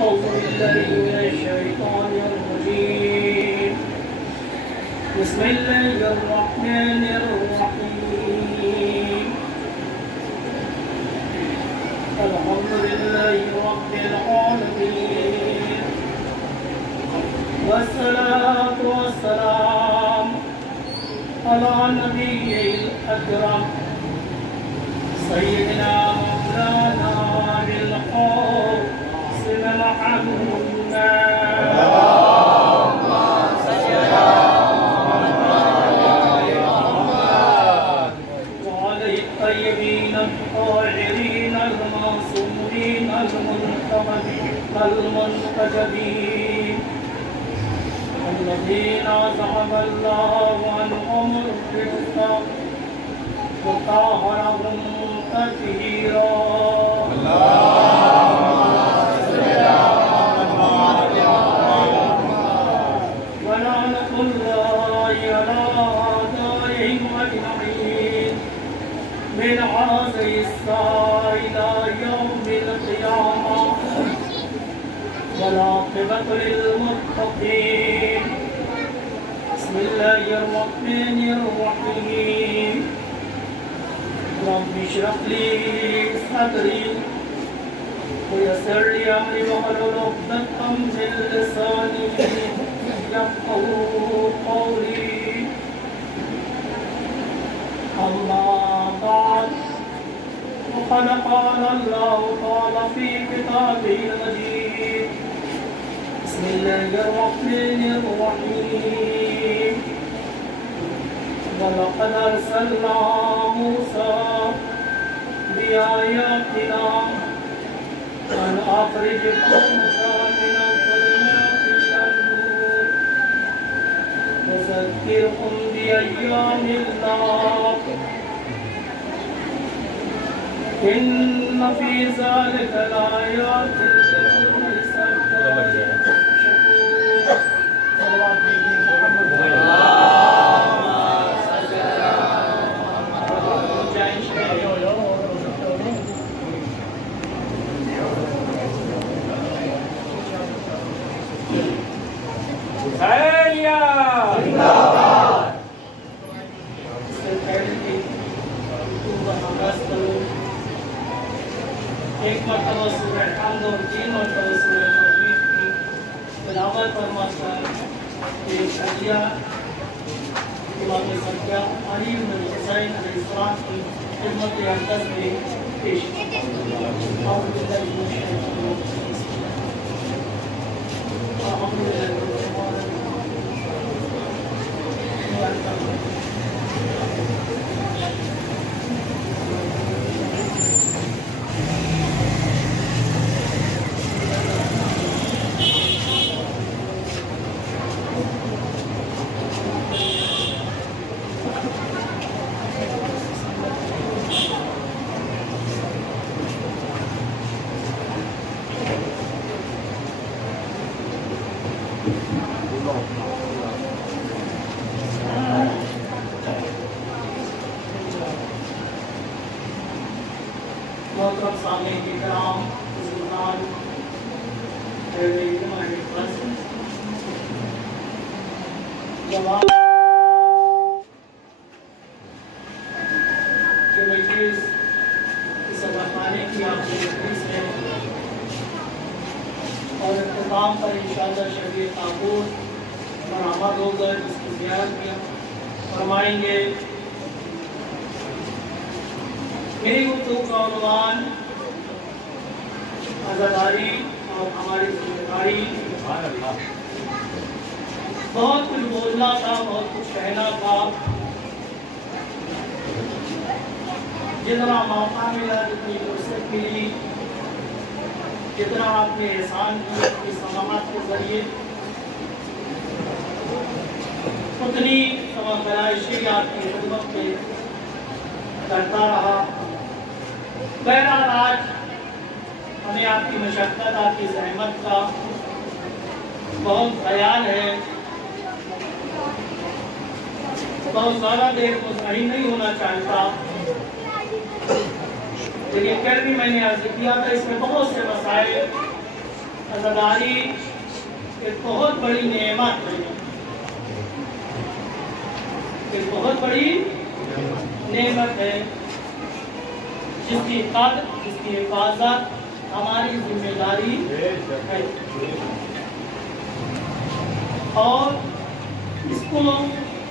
أعوذ بالله من الشيطان الرجيم بسم الله الرحمن الرحيم الحمد لله رب العالمين والصلاة والسلام على النبي الأكرم سيدنا مولانا بالقاسم محمد وعلى الطيبين الطاهرين المعصومين المنتجبين الذين ذهب الله عنهم الرزق وطهرهم تطهيرا ولعنة الله على أعدائهم أجمعين من هذه الساعة إلى يوم القيامة والعاقبة للمتقين بسم الله الرحمن الرحيم رب اشرح لي صدري ويسر لي امري واحلل عقدة من لساني يفقهوا قولي اما بعد وقد قال الله تعالى في كتابه المجيد بسم الله الرحمن الرحيم ولقد أرسلنا موسى بآياتنا أن أخرج قومك من الظلمات إلى النور وذكرهم بأيام الله إن في ذلك لآيات لكل صبار شكور صلوات محمد ایک مرتبہ سورہ حمد اور 3 مرتبہ سورہ توحید کی تلاوت فرماتا ہے یہ شادیہ امام سجدہ علی بن حسین علیہ السلام کی خدمت اقدس میں پیش اعوذ باللہ من الشیطان الرجیم اعوذ باللہ من الشیطان الرجیم محترم سامعین کرام بزرگان جواب جو مجلس کی سبقانے کی آپ کی مجلس ہے اور اختتام پر انشاءاللہ شبیر تابوت برآمد ہوگا جس کی زیارت میں فرمائیں گے میری گفتگو کا عنوان عزاداری اور ہماری ذمہ داری بہت کچھ بولنا تھا بہت کچھ کہنا تھا جتنا موقع ملا جتنی فرصت ملی جتنا آپ نے احسان کیا اپنی سماعت کے ذریعے اتنی فرائشی آپ کی خدمت میں کرتا رہا بہرحال آج ہمیں آپ کی مشقت آپ کی زحمت کا بہت خیال ہے بہت زیادہ دیر مطمئن نہیں ہونا چاہتا لیکن پھر بھی میں نے عرض کیا تھا اس میں بہت سے مسائل عزاداری ایک بہت بڑی نعمت ہے، ایک بہت بڑی نعمت ہے جس کی قدر، جس کی حفاظت ہماری ذمہ داری ہے، اور اس کو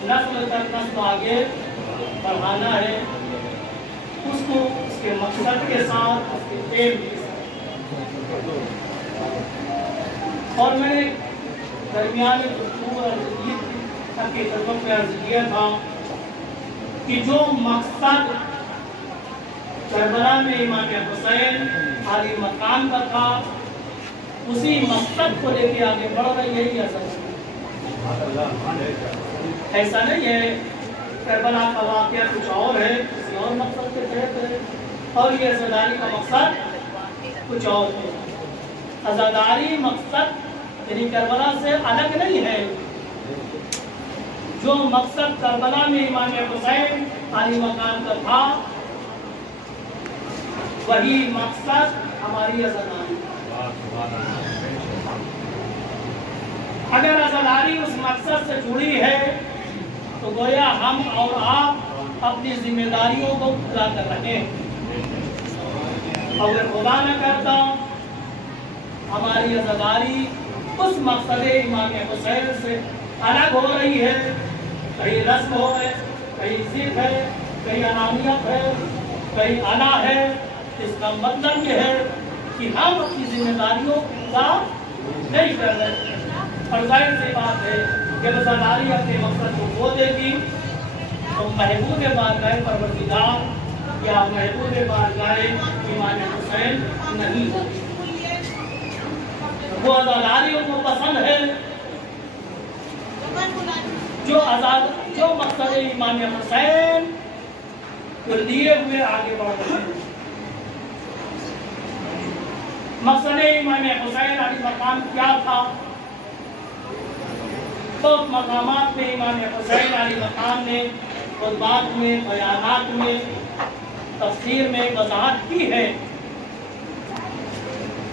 نسل در نسل آگے بڑھانا ہے، اس کو اس کے مقصد کے ساتھ، اس کے ٹیم کے ساتھ۔ اور میں نے درمیان گفتگو کی خدمت میں عرض کیا تھا کہ جو مقصد کربلا میں امام حسین عالی مقام کا تھا، اسی مقصد کو لے کے آگے بڑھ رہی ہے یہ عزاداری۔ ایسا نہیں ہے کربلا کا واقعہ کچھ اور ہے، کسی اور مقصد کے تحت ہے، اور یہ عزاداری کا مقصد کچھ اور ہے۔ عزاداری مقصد یعنی کربلا سے الگ نہیں ہے۔ جو مقصد کربلا میں امام حسین عالی مقام کا تھا، وہی مقصد ہماری عزاداری۔ اگر عزاداری اس مقصد سے جڑی ہے تو گویا ہم اور آپ اپنی ذمہ داریوں کو پورا کر رہے ہیں۔ اگر خدا نہ کرتا ہماری عزاداری اس مقصد امام حسین سے الگ ہو رہی ہے، کہیں رسم ہو ہے، کہیں ضد ہے، کہیں انانیت ہے، کہیں انا ہے، اس کا مطلب یہ ہے کہ ہم اپنی ذمہ داریوں کا نہیں کر رہے۔ اور ظاہر سی بات ہے کہ عزاداری اپنے مقصد کو کھو دے گی تو محبوب بارگاہ پروردگار یا محبوب بارگاہ امام حسین نہیں ہوگی۔ وہ عزاداری ان کو پسند ہے جو مقصد امام حسین کو لیے ہوئے آگے بڑھ رہے ہیں۔ مقصد امام حسین علیہ مقام کیا تھا؟ تو مقامات میں امام حسین علیہ مقام نے خطبات میں، بیانات میں، تفسیر میں وضاحت کی ہے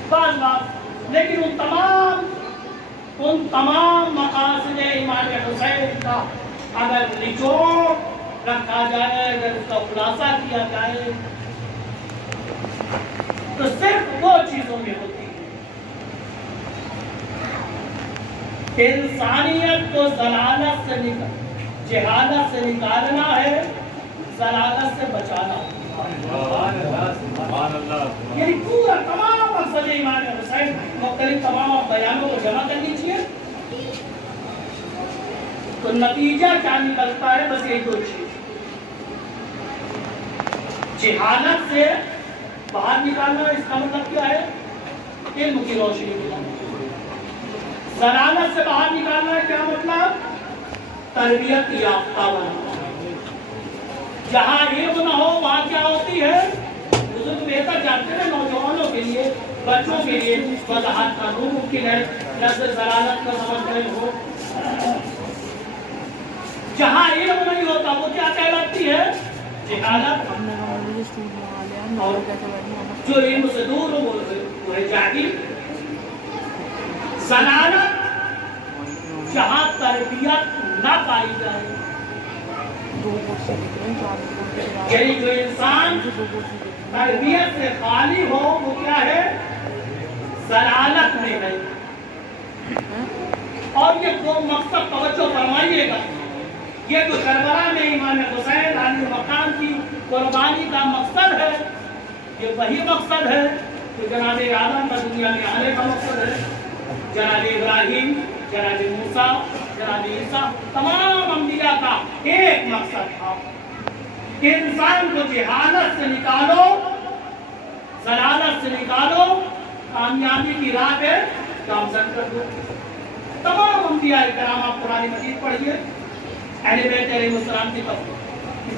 بعض بات، لیکن ان تمام مقاصد امام حسین کا اگر نچوڑ رکھا جائے، اگر اس کا خلاصہ کیا جائے تو صرف دو چیزوں میں ہوتی ہے۔ انسانیت کو ضلالت سے جہالت سے نکالنا ہے، ضلالت سے بچانا۔ یعنی پورا تمام مقصد امام حسین مختلف تمام بیانوں کو جمع کر لیجیے تو نتیجہ کیا نکلتا ہے؟ بس یہی دو چیز، جہالت سے باہر نکالنا، اس کا مطلب کیا ہے؟ علم کی روشنی دلانا۔ ضلالت سے باہر نکالنا ہے، کیا مطلب؟ تربیت یافتہ بنانا۔ جہاں علم نہ ہو وہاں کیا ہوتی ہے؟ بزرگ بہتر جانتے ہیں، نوجوانوں کے لیے، بچوں کے لیے وضاحت کا نور ممکن ہے، لفظ ضلالت کا سمجھ ہو۔ جہاں علم نہیں ہوتا وہ کیا کہلاتی ہے؟ جہالت۔ اور جو علم سے دور ہو وہ ہے جاہل۔ ضلالت جہاں تربیت نہ پائی جائے، یعنی جو انسان تربیت سے خالی ہو وہ کیا ہے؟ ضلالت میں ہے۔ اور یہ دو مقصد توجہ فرمائیے گا، یہ جو کربلا میں امام حسین علیہ مقام کی قربانی کا مقصد ہے، یہ وہی مقصد ہے جو جناب آدم کا دنیا میں آنے کا مقصد ہے، جناب ابراہیم، جناب موسیٰ، جناب عیسیٰ، تمام انبیاء کا ایک مقصد تھا کہ انسان کو جہالت سے نکالو، ضلالت سے نکالو، کامیابی کی راہ پہ گامزن کر دو۔ تمام انبیاء کرام، آپ قرآن مجید پڑھیے، اہل بیت علیہ السلام کی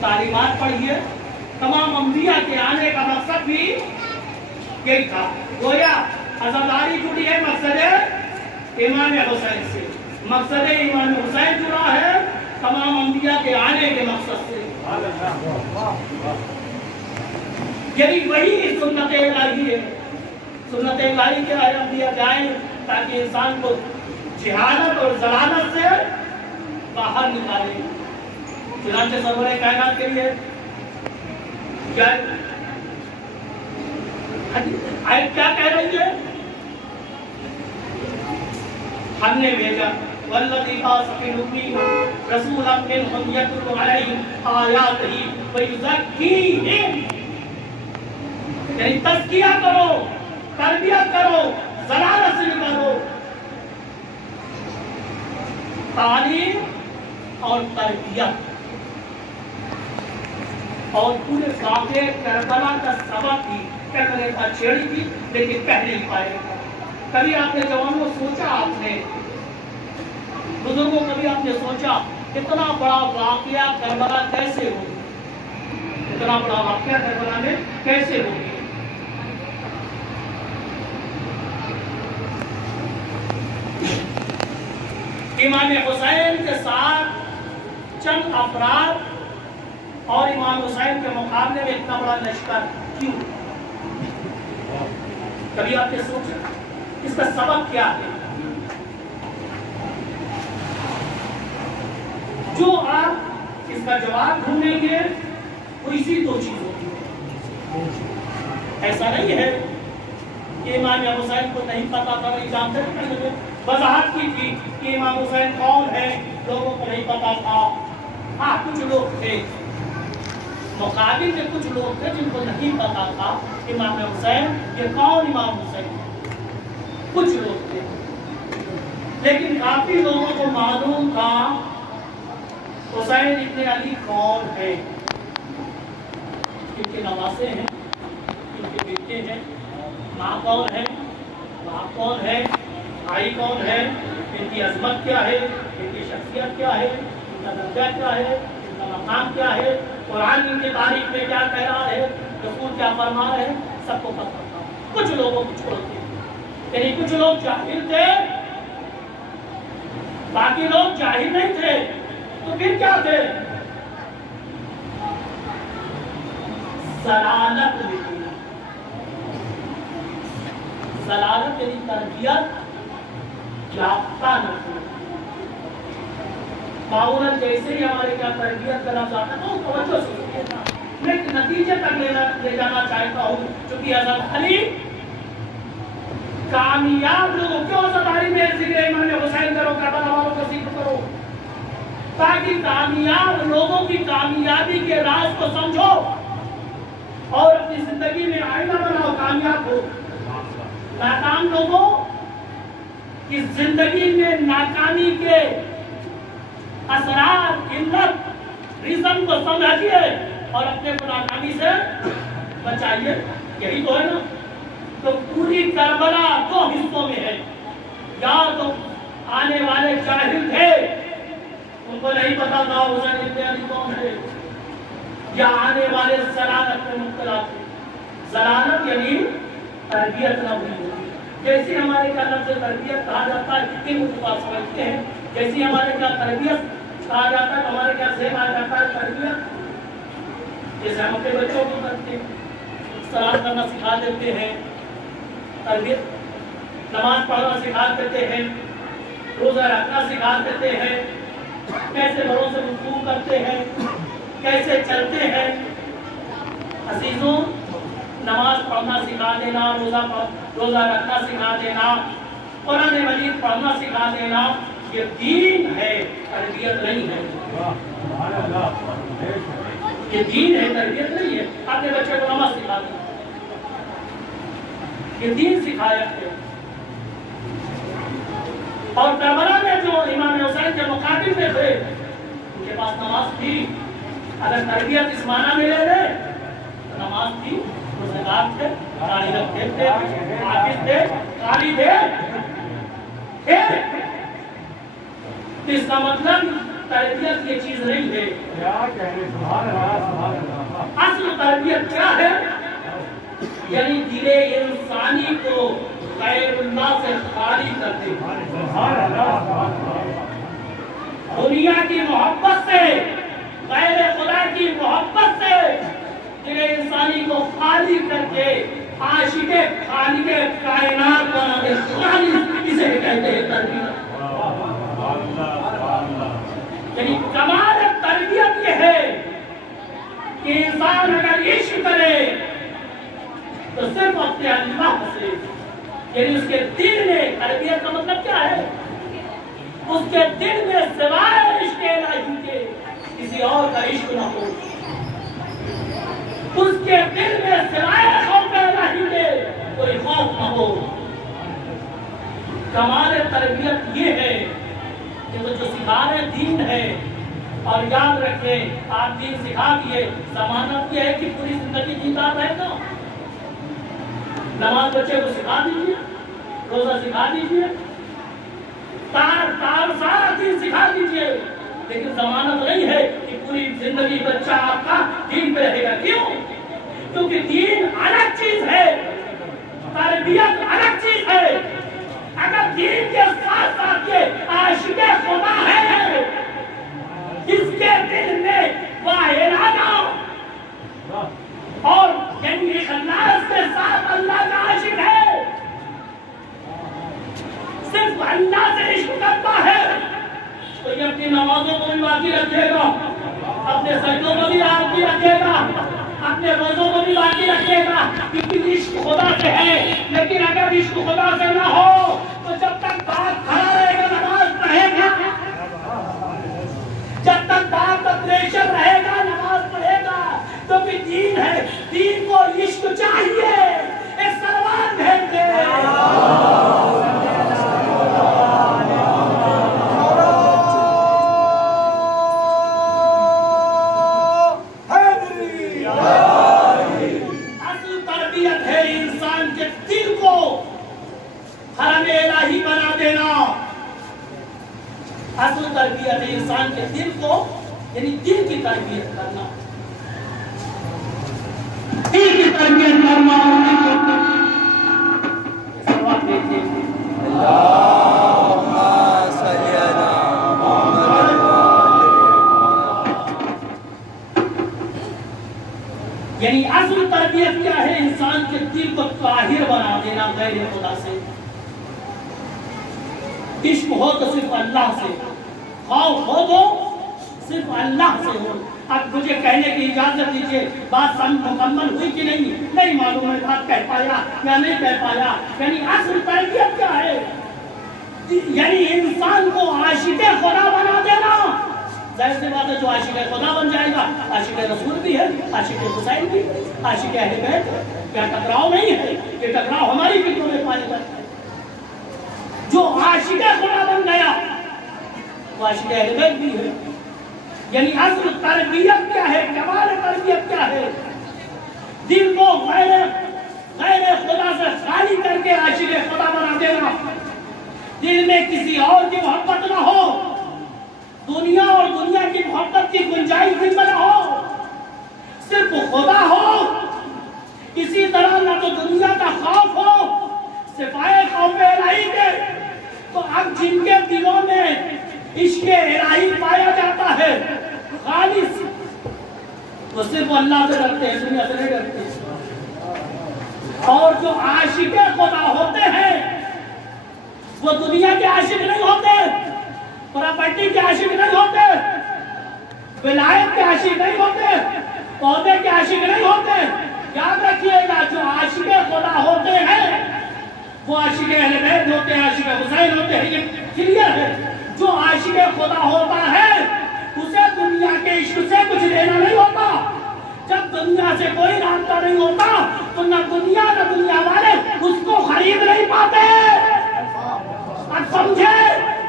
تعلیمات پڑھیے، تمام انبیاء کے آنے کا مقصد بھی یہی تھا۔ گویا عزاداری جڑی ہے مقصد امام حسین سے، مقصد امام حسین جڑا ہے تمام انبیاء کے آنے کے مقصد سے۔ یعنی وہی سنت الہی ہے سنت الہی کے علم دیا جائے تاکہ انسان کو جہالت اور ضلالت سے باہر نکالے. چنانچہ سرور کائنات کے لیے کیا آیت کیا کہہ رہی ہے؟ ہم نے بھیجا والذی بعث فی الأمین رسولا منہم یتلو علیہم آیاتہ ویزکیہم. یعنی تزکیہ کرو، تربیت کرو، ضلالت سے نکالو. تعلیم اور تربیت اور پورے واقعے کربلا کا سبق بھی کرنے کا چھیڑی تھی لیکن پہلے ہی پائے گا. کبھی آپ نے جوانوں سوچا، آپ نے بزرگوں کبھی آپ نے سوچا اتنا بڑا واقعہ کربلا کیسے ہو، اتنا بڑا واقعہ کربلا میں کیسے ہو؟ امام حسین کے ساتھ چند افراد اور امام حسین کے مقابلے میں اتنا بڑا لشکر کیوں؟ کبھی آپ نے سوچا اس کا سبب کیا ہے؟ جو آپ اس کا جواب ڈھونڈیں گے وہ اسی دو چیزوں کی ہے. ایسا نہیں ہے کہ امام حسین کو نہیں پتا تھا، نہیں جانتے تھے. وضاحت کی تھی کہ امام حسین کون ہے، لوگوں کو نہیں پتا تھا. ہاں کچھ لوگ تھے مقابل میں، کچھ لوگ تھے جن کو نہیں پتا تھا امام حسین یہ کون امام حسین. کچھ لوگ تھے لیکن کافی لوگوں کو معلوم تھا حسین ابن علی کون ہے. ان کے نواسے ہیں، ان کے بیٹے ہیں، ماں کون ہے، باپ کون ہے، بھائی کون ہے، ان کی عظمت کیا ہے، ان کی شخصیت کیا ہے، ان کا درجہ کیا ہے، ان کا مقام کیا ہے، قرآن ان کی تاریخ میں کیا کہہ رہا ہے، رسول کیا فرما رہے ہیں، سب کو پتہ تھا. کچھ لوگوں کو چھوڑ کے یعنی کچھ لوگ جاہل تھے، باقی لوگ جاہل نہیں تھے. تو پھر کیا تھے؟ ضلالت یعنی تربیت یافتہ نسل. معمولاً جیسے ہی ہمارے کیا تربیت کرنا چاہتا ہے تو توجہ سے سنیے گا. میں ایک نتیجے تک لے جانا چاہتا ہوں. چونکہ حضرت علی کامیاب لوگوں کیوں حضرت علی میں ذکر امام حسین کرو، کربلا والوں کا ذکر کرو، تاکہ کامیاب لوگوں کی کامیابی کے راز کو سمجھو اور اپنی زندگی میں آئینہ بناؤ، کامیاب ہو. ناکام لوگوں کی زندگی میں ناکامی کے اثرات، علت، ریزن کو سمجھیے اور اپنے کو ناکامی سے بچائیے. یہی تو ہے نا. تو پوری کربلا دو حصوں میں ہے. یا تو آنے والے جاہل تھے، ان کو نہیں پتا تھا حسین ابن علی کون ہے، یا آنے والے ضلالت میں مبتلا تھے. ضلالت یعنی تربیت نہ ہوئی ہوتی. جیسے ہمارے کیا لفظ تربیت کہا جاتا ہے کتنی اردو بات سمجھتے ہیں. جیسے ہمارے کیا تربیت کہا جاتا ہے، ہمارے کیا ذہن آ جاتا ہے تربیت. جیسے ہم اپنے بچوں کو کرتے ہیں، سلام کرنا سکھا دیتے ہیں، تربیت نماز پڑھنا سکھا دیتے ہیں، روزہ رکھنا سکھا دیتے ہیں، کیسے بڑوں سے گفتگو کرتے ہیں، کیسے چلتے ہیں. عزیزوں، نماز پڑھنا سکھا دینا، روزہ رکھنا سکھا دینا، قرآن مجید پڑھنا سکھا دینا، یہ دین ہے، تربیت نہیں ہے. یہ دین ہے، تربیت نہیں ہے. اپنے بچے کو نماز سکھا دیں، یہ دین سکھایا ہے. اور کربلا میں جو امام حسین کے مقابل میں تھے ان کے پاس نماز تھی. اگر تربیت اس معنی میں لے لے تو نماز تھی، روزگار تھے، داڑھی رکھتے تھے، حافظ تھے، قاری تھے. تو اس کا مطلب تربیت یہ چیز نہیں ہے. اصل تربیت کیا ہے؟ یعنی دل انسانی کو غیر اللہ سے خالی کر دے. دنیا کی محبت سے، غیر خدا کی محبت سے دل انسانی کو خالی کر کے عاشق خالق کائنات بنا دے خالص اسے کہتے ہیں تربیت. یعنی کمال تربیت یہ ہے کہ انسان اگر عشق کرے تو صرف اپنے اللہ سے، یعنی اس کے دل میں، تربیت کا مطلب کیا ہے؟ اس کے دل میں سوائے عشق الہی کے کسی اور کا عشق نہ ہو، اس کے دل میں سوائے خوف الہی کے کوئی خوف نہ ہو. کمال تربیت یہ ہے کہ وہ جو سکھا رہے دین ہے. اور یاد رکھیں آپ دین سکھا دیے، ضمانت یہ ہے کہ پوری زندگی دیندار رہے گا. نماز بچے کو سکھا دیجیے، روزہ سکھا دیجیے، سارا دین سکھا دیجیے، لیکن ضمانت نہیں ہے کہ پوری زندگی بچہ آپ کا دین پہ رہے گا. کیوں؟ کیونکہ دین الگ چیز ہے، تربیت الگ چیز ہے. اگر دین کے ساتھ ساتھ یہ عاشق خدا ہے، اس کے دل میں واحدانہ اور یعنی اخلاص کے ساتھ اللہ کا عاشق ہے، صرف اللہ سے عشق کرتا ہے، تو یہ اپنی نمازوں کو بھی باقی رکھے گا، اپنے سجدوں کو بھی باقی رکھے گا، اپنے روزوں کو بھی باقی رکھے گا، کیونکہ عشق خدا سے ہے. لیکن اگر عشق خدا سے نہ ہو تو جب تک بات کھڑا رہے گا نماز پڑھے گا، جب تک بات پریشر رہے گا نماز پڑھے گا. تو بھی دین ہے، دین کو عشق چاہیے. ایک سلوات بھیج دے. اصل تربیت ہے انسان کے دل کو حرم الہی بنا دینا. اصل تربیت ہے انسان کے دل کو، یعنی دل کی تربیت کرنا، دل کی تربیت کرنا. سوال دیتے ہیں اللہم صلی علی محمد. یعنی اصل تربیت کیا ہے؟ انسان کے دل کو طاہر بنا دینا غیر خدا سے. عشق ہو تو صرف اللہ سے، خوف ہو تو صرف اللہ سے ہو. اب مجھے کہنے کی اجازت دیجیے، بات مکمل ہوئی کہ نہیں معلوم ہے بات کہہ پایا یا نہیں کہہ پایا. یعنی اصل تربیت کیا ہے؟ یعنی انسان کو عاشق خدا بنا دینا. ظاہر سی بات ہے جو عاشق خدا بن جائے گا عاشق رسول بھی ہے، عاشق حسین بھی، عاشق اہل بیت. کیا ٹکراؤ نہیں ہے؟ یہ ٹکراؤ ہماری فکروں میں پایا جاتا ہے. جو عاشق خدا بن گیا وہ عاشق اہل بیت بھی ہے. یعنی اصل تربیت کیا ہے؟ کمال تربیت کیا ہے؟ دل کو غیر خدا سے خالی کر کے عاشق خدا بنا دینا. دل میں کسی اور کی محبت نہ ہو، دنیا اور دنیا کی محبت کی گنجائش بھی نہ ہو، صرف خدا ہو. کسی طرح نہ تو دنیا کا خوف ہو سوائے خوف الہی کے. تو اب جن کے دلوں میں عشق الہی پایا جاتا ہے خالص، وہ صرف اللہ سے ڈرتے ہیں، دنیا سے نہیں ڈرتے. اور جو عاشق خدا ہوتے ہیں وہ دنیا کے عاشق نہیں ہوتے، پراپرٹی کے عاشق نہیں ہوتے، ولایت کے عاشق نہیں ہوتے، پودے کے عاشق نہیں ہوتے. یاد رکھیے گا جو عاشق خدا ہوتے ہیں وہ عاشق اہل بیت ہوتے ہیں، عاشق حسین ہوتے ہیں. یہ کلیئر ہے. جو عاشق خدا ہوتا ہے اسے دنیا کے عشق سے کچھ لینا نہیں ہوتا. جب دنیا سے کوئی رابطہ نہیں ہوتا تو نہ دنیا نہ دنیا والے اس کو خرید نہیں پاتے. اب سمجھے،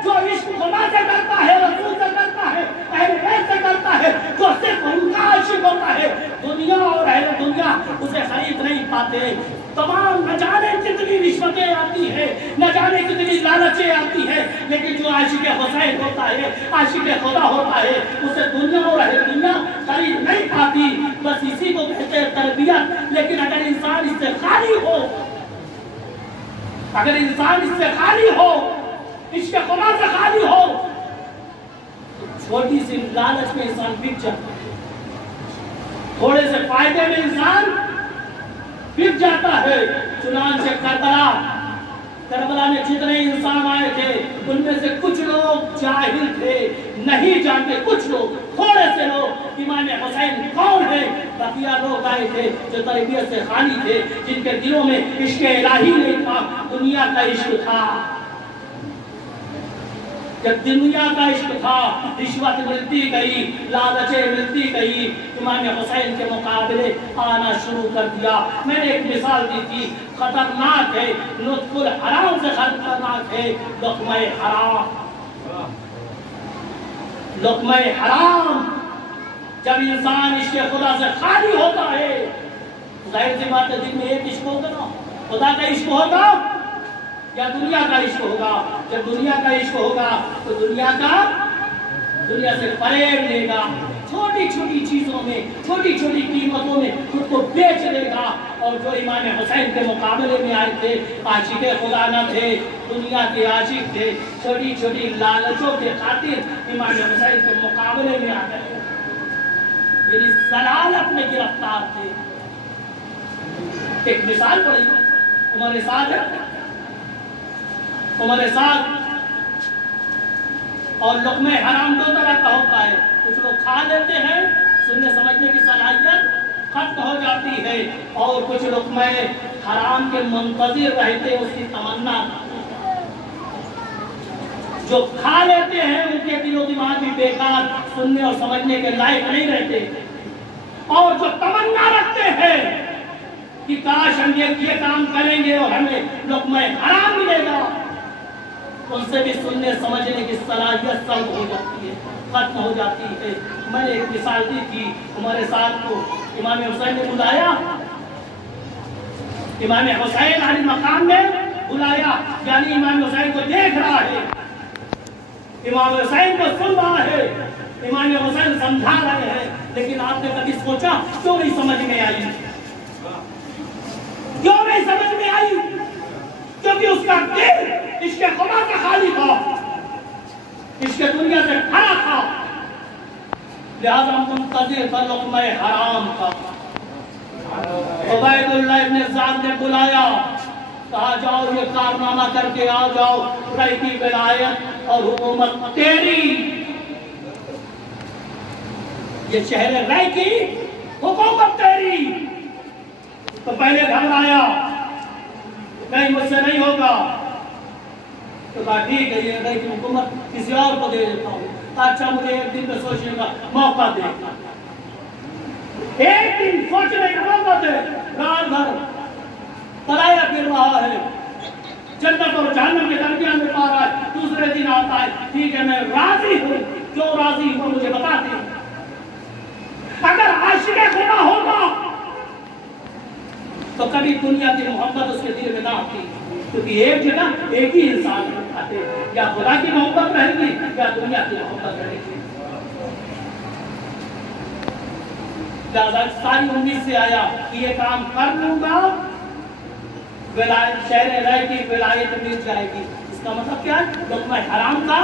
جو عشق خدا سے کرتا ہے، رسول سے کرتا ہے، اہل بیت سے کرتا ہے، جو صرف ان کا عاشق ہوتا ہے، دنیا اور اہل دنیا اسے خرید نہیں پاتے. تمام نہ جانے کتنی رشوتیں آتی ہیں، نہ جانے کتنی لالچیں آتی ہیں، لیکن جو عاشق حسین ہوتا ہے، عاشق خدا ہوتا ہے، اسے دنیا اور اہل دنیا خرید نہیں پاتی. بس اسی کو کہتے ہیں تربیت. لیکن اگر انسان اس سے خالی ہو، اگر انسان اس سے خالی ہو، عشق خدا سے خالی ہو، چھوٹی سی لالچ میں انسان بک جاتا ہے، تھوڑے سے فائدے میں انسان بک جاتا ہے۔ چنانچہ کربلا میں جتنے انسان آئے تھے ان میں سے کچھ لوگ جاہل تھے، نہیں جانتے، کچھ لوگ تھوڑے سے لوگ امام حسین کون ہے، بقیہ لوگ آئے تھے جو تربیت سے خالی تھے، جن کے دلوں میں عشق الہی نہیں تھا، دنیا کا عشق تھا۔ جب دنیا کا عشق تھا، رشوت ملتی گئی، لالچیں ملتی گئی، امام حسین کے مقابلے آنا شروع کر دیا۔ میں نے ایک مثال دی تھی، خطرناک ہے، نطق الحرام سے خطرناک ہے لقمہ حرام۔ لقمہ حرام جب انسان عشق خدا سے خالی ہوتا ہے، ظاہر سی بات ہے دل میں ایک عشق ہوگا نا، خدا کا عشق ہوگا یا دنیا کا عشق ہوگا؟ جب دنیا کا عشق ہوگا تو دنیا سے فریب لے گا، چھوٹی چھوٹی چیزوں میں، چھوٹی چھوٹی قیمتوں میں خود کو بیچ لے گا۔ اور جو امام حسین کے مقابلے میں آئے تھے، عاشق خدا نہ تھے، دنیا کے عاشق تھے، چھوٹی چھوٹی لالچوں کے خاطر امام حسین کے مقابلے میں آ گئے، یعنی ضلالت میں گرفتار تھے۔ ایک مثال پڑھی عمر سعد ہے، عمر سعد اور لقمہ حرام دو طرح کا ہوتا ہے، کچھ لوگ کھا لیتے ہیں، سننے سمجھنے کی صلاحیت ختم ہو جاتی ہے، اور کچھ لقمہ حرام کے منتظر رہتے اس کی تمنا۔ جو کھا لیتے ہیں ان کے دل و دماغ بھی بیکار، سننے اور سمجھنے کے لائق نہیں رہتے، اور جو تمنا رکھتے ہیں کہ کاش ہم یہ کام کریں گے اور ہمیں لقمہ حرام ملے گا، ان سے بھی سننے سمجھنے کی صلاحیت سلب ہو جاتی ہے، ختم ہو جاتی ہے۔ میں نے ایک مثال دی تھی، عمر سعد کو امام حسین نے بلایا، امام حسین علی مقام میں بلایا، یعنی امام حسین کو دیکھ رہا ہے، امام حسین کو سن رہا ہے، امام حسین سمجھا رہے ہیں، لیکن آپ نے کبھی سوچا کیوں نہیں سمجھ میں آئی؟ کیوں نہیں سمجھ میں آئی؟ کیونکہ اس کا دل عشق خدا سے خالی تھا، عشق دنیا سے بھرا تھا، لہذا منتظر تھا لقمہ حرام کا۔ عبید اللہ ابن زیاد نے بلایا، کہا جاؤ یہ کارنامہ کر کے آ جاؤ، رائے کی ولایت اور حکومت تیری، یہ شہر رائے کی حکومت تیری۔ تو پہلے گھبرایا، نہیں مجھ سے نہیں ہوگا، تو کہا ٹھیک ہے یہ رائے کی حکومت کسی اور کو دے دیتا ہوں، اچھا مجھے ایک دن میں سوچنے کا موقع دے، ایک دن سوچنے کا موقع دے، رات بھر ترایا پھر رہا ہے، جنت اور جہنم کے درمیان میں پا رہا ہے، دوسرے دن آتا ہے، ٹھیک ہے میں راضی ہوں، کیوں راضی ہوں مجھے بتا دیں۔ اگر عاشق خدا ہوگا تو کبھی دنیا کی محبت اس کے دل میں نہ آتی، کیونکہ ایک جگہ ایک ہی انسان آتے، یا خدا کی محبت رہے گی یا دنیا کی محبت رہے گی۔ لہذا ساری امید سے آیا کہ یہ کام کر لوں گا، شہر رائے کی ولایت مل جائے گی۔ اس کا مطلب کیا ہے؟ لقمہ حرام کا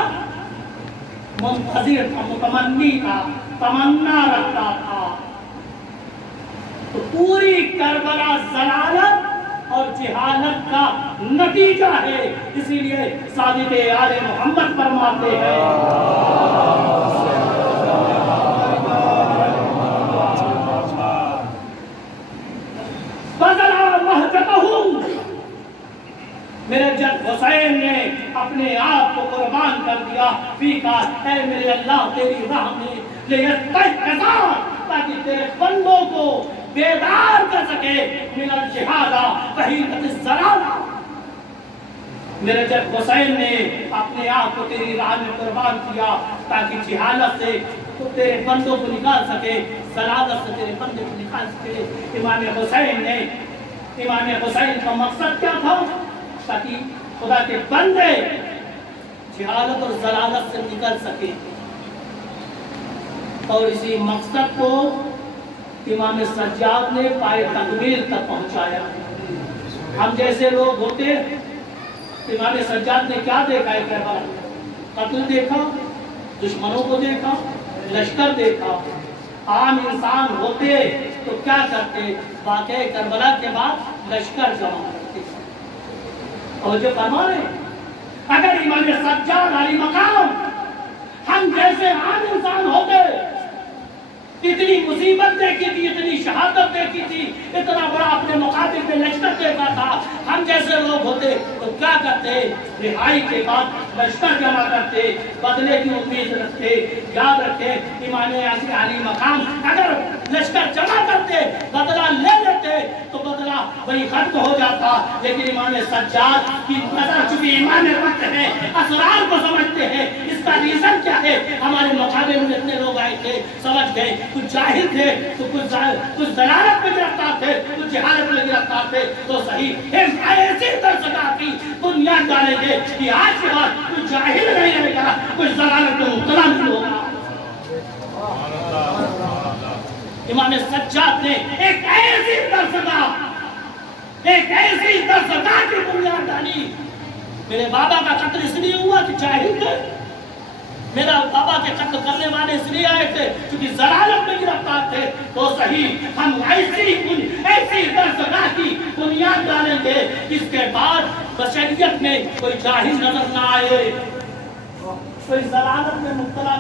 منتظر تھا، متمنی تھا، تمنا رکھتا تھا۔ تو پوری کربلا ضلالت اور جہالت کا نتیجہ ہے، اسی لیے صادق آل محمد فرماتے ہیں میرے جد حسین نے اپنے آپ کو قربان کر دیا، فیکا اے میرے اللہ تیری راہ میں لیستیقظا، تاکہ تیرے بندوں کو بیدار کر سکے من الجہادہ فحیقت الضلالہ۔ میرے جد حسین نے اپنے آپ کو تیری راہ میں قربان کیا تاکہ جہالت سے تو تیرے بندوں کو نکال سکے، ضلالت سے تیرے بندوں کو نکال سکے۔ امام حسین کا مقصد کیا تھا؟ تاکہ خدا کے بندے جہالت اور ضلالت سے نکل سکے، اور اسی مقصد کو امام سجاد نے پائے تکمیل تک پہنچایا۔ ہم جیسے لوگ ہوتے، امام سجاد نے کیا دیکھا ہے؟ کربلا قتل دیکھا، دشمنوں کو دیکھا، لشکر دیکھا۔ عام انسان ہوتے تو کیا کرتے؟ واقعہ کربلا کے بعد لشکر جمع کرتے. اور جو فرما رہے ہیں اگر امام سجاد علی مقام ہم جیسے عام انسان ہوتے، اتنی مصیبت دیکھی تھی، اتنی شہادت دیکھی تھی، اتنا بڑا اپنے مقابل میں لشکر دیکھا تھا، ہم جیسے لوگ ہوتے تو کیا کرتے؟ رہائی کے بعد لشکر جمع کرتے، بدلے کی امید رکھتے. یاد رکھتے امام علی مقام اگر لشکر جمع کرتے، بدلہ لے لیتے تو بدلہ وہی ختم ہو جاتا. لیکن امام سجاد کی نظر چونکہ امام وقت ہے، اسرار کو سمجھتے ہیں. اس کا ریزن کیا ہے؟ ہمارے مقابلے میں اتنے لوگ آئے تھے، سمجھ گئے کچھ جاہل تھے تو کچھ ضلالت میں گرفتار تھے، کچھ جہالت میں گرفتار تھے. تو صحیح ایسی درسگاہ کی بنیاد ڈالیں گے کہ آج کے بعد کچھ جاہل نہیں رہے گا، کچھ ضلالت میں مبتلا نہیں ہوگا. امام سجاد نے ایک ایسی درسگاہ کی بنیاد ڈالی. میرے بابا کا قتل اس لیے ہوا کہ جاہل تھے، میرا بابا کے قتل کرنے والے اس لیے آئے تھے کیونکہ ضلالت میں گرفتار تھے. تو صحیح ہم ایسی درسگاہ کی بنیاد ڈالیں گے اس کے بعد بشریت میں کوئی جاہل نظر نہ آئے، کوئی ضلالت میں مبتلا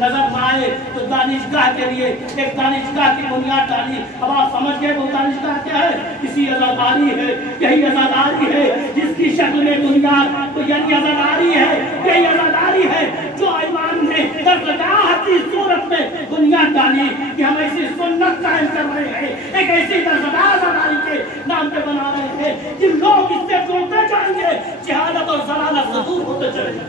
نظر نہ آئے. تو دانشگاہ کے لیے ایک دانشگاہ کی بنیاد ڈالی. اب آپ سمجھ گئے وہ دانشگاہ کیا ہے؟ اسی عزاداری ہے، یہی عزاداری ہے جس کی شکل میں بنیاد تو یعنی عزاداری ہے، یہی عزاداری ہے جو ایمان نے درسگاہ کی صورت میں بنیاد ڈالی کہ ہم ایسی سنت قائم کر رہے ہیں، ایک ایسی درسگاہ عزاداری کے نام پہ بنا رہے ہیں کہ لوگ اس سے جڑتے جائیں گے، جہالت اور ضلالت سے دور ہوتے چلے جائیں گے.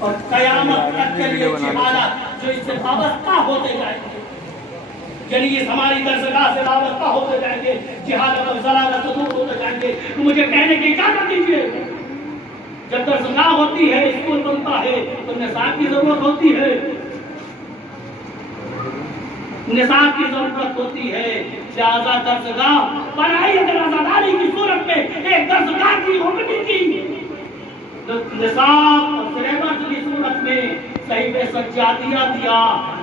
اور قیامت تک کے لیے جہالت جو اس سے وابستہ ہوتے جائیں گے، یعنی اس ہماری درسگاہ سے وابستہ ہوتے جائیں گے، جہالت اور ضلالت سے دور ہوتے جائیں گے. تو مجھے کہنے کی اجازت دیجیے، جب درسگاہ ہوتی ہے، اسکول بنتا ہے تو نصاب کی ضرورت ہوتی ہے، نصاب کی ضرورت ہوتی ہے. لہذا درسگاہ بنائی اگر عزاداری کی صورت میں ایک درسگاہ کی ہوگی کی نصاب اور سلیبس کی صورت میں صحیح سجادیہ دیا،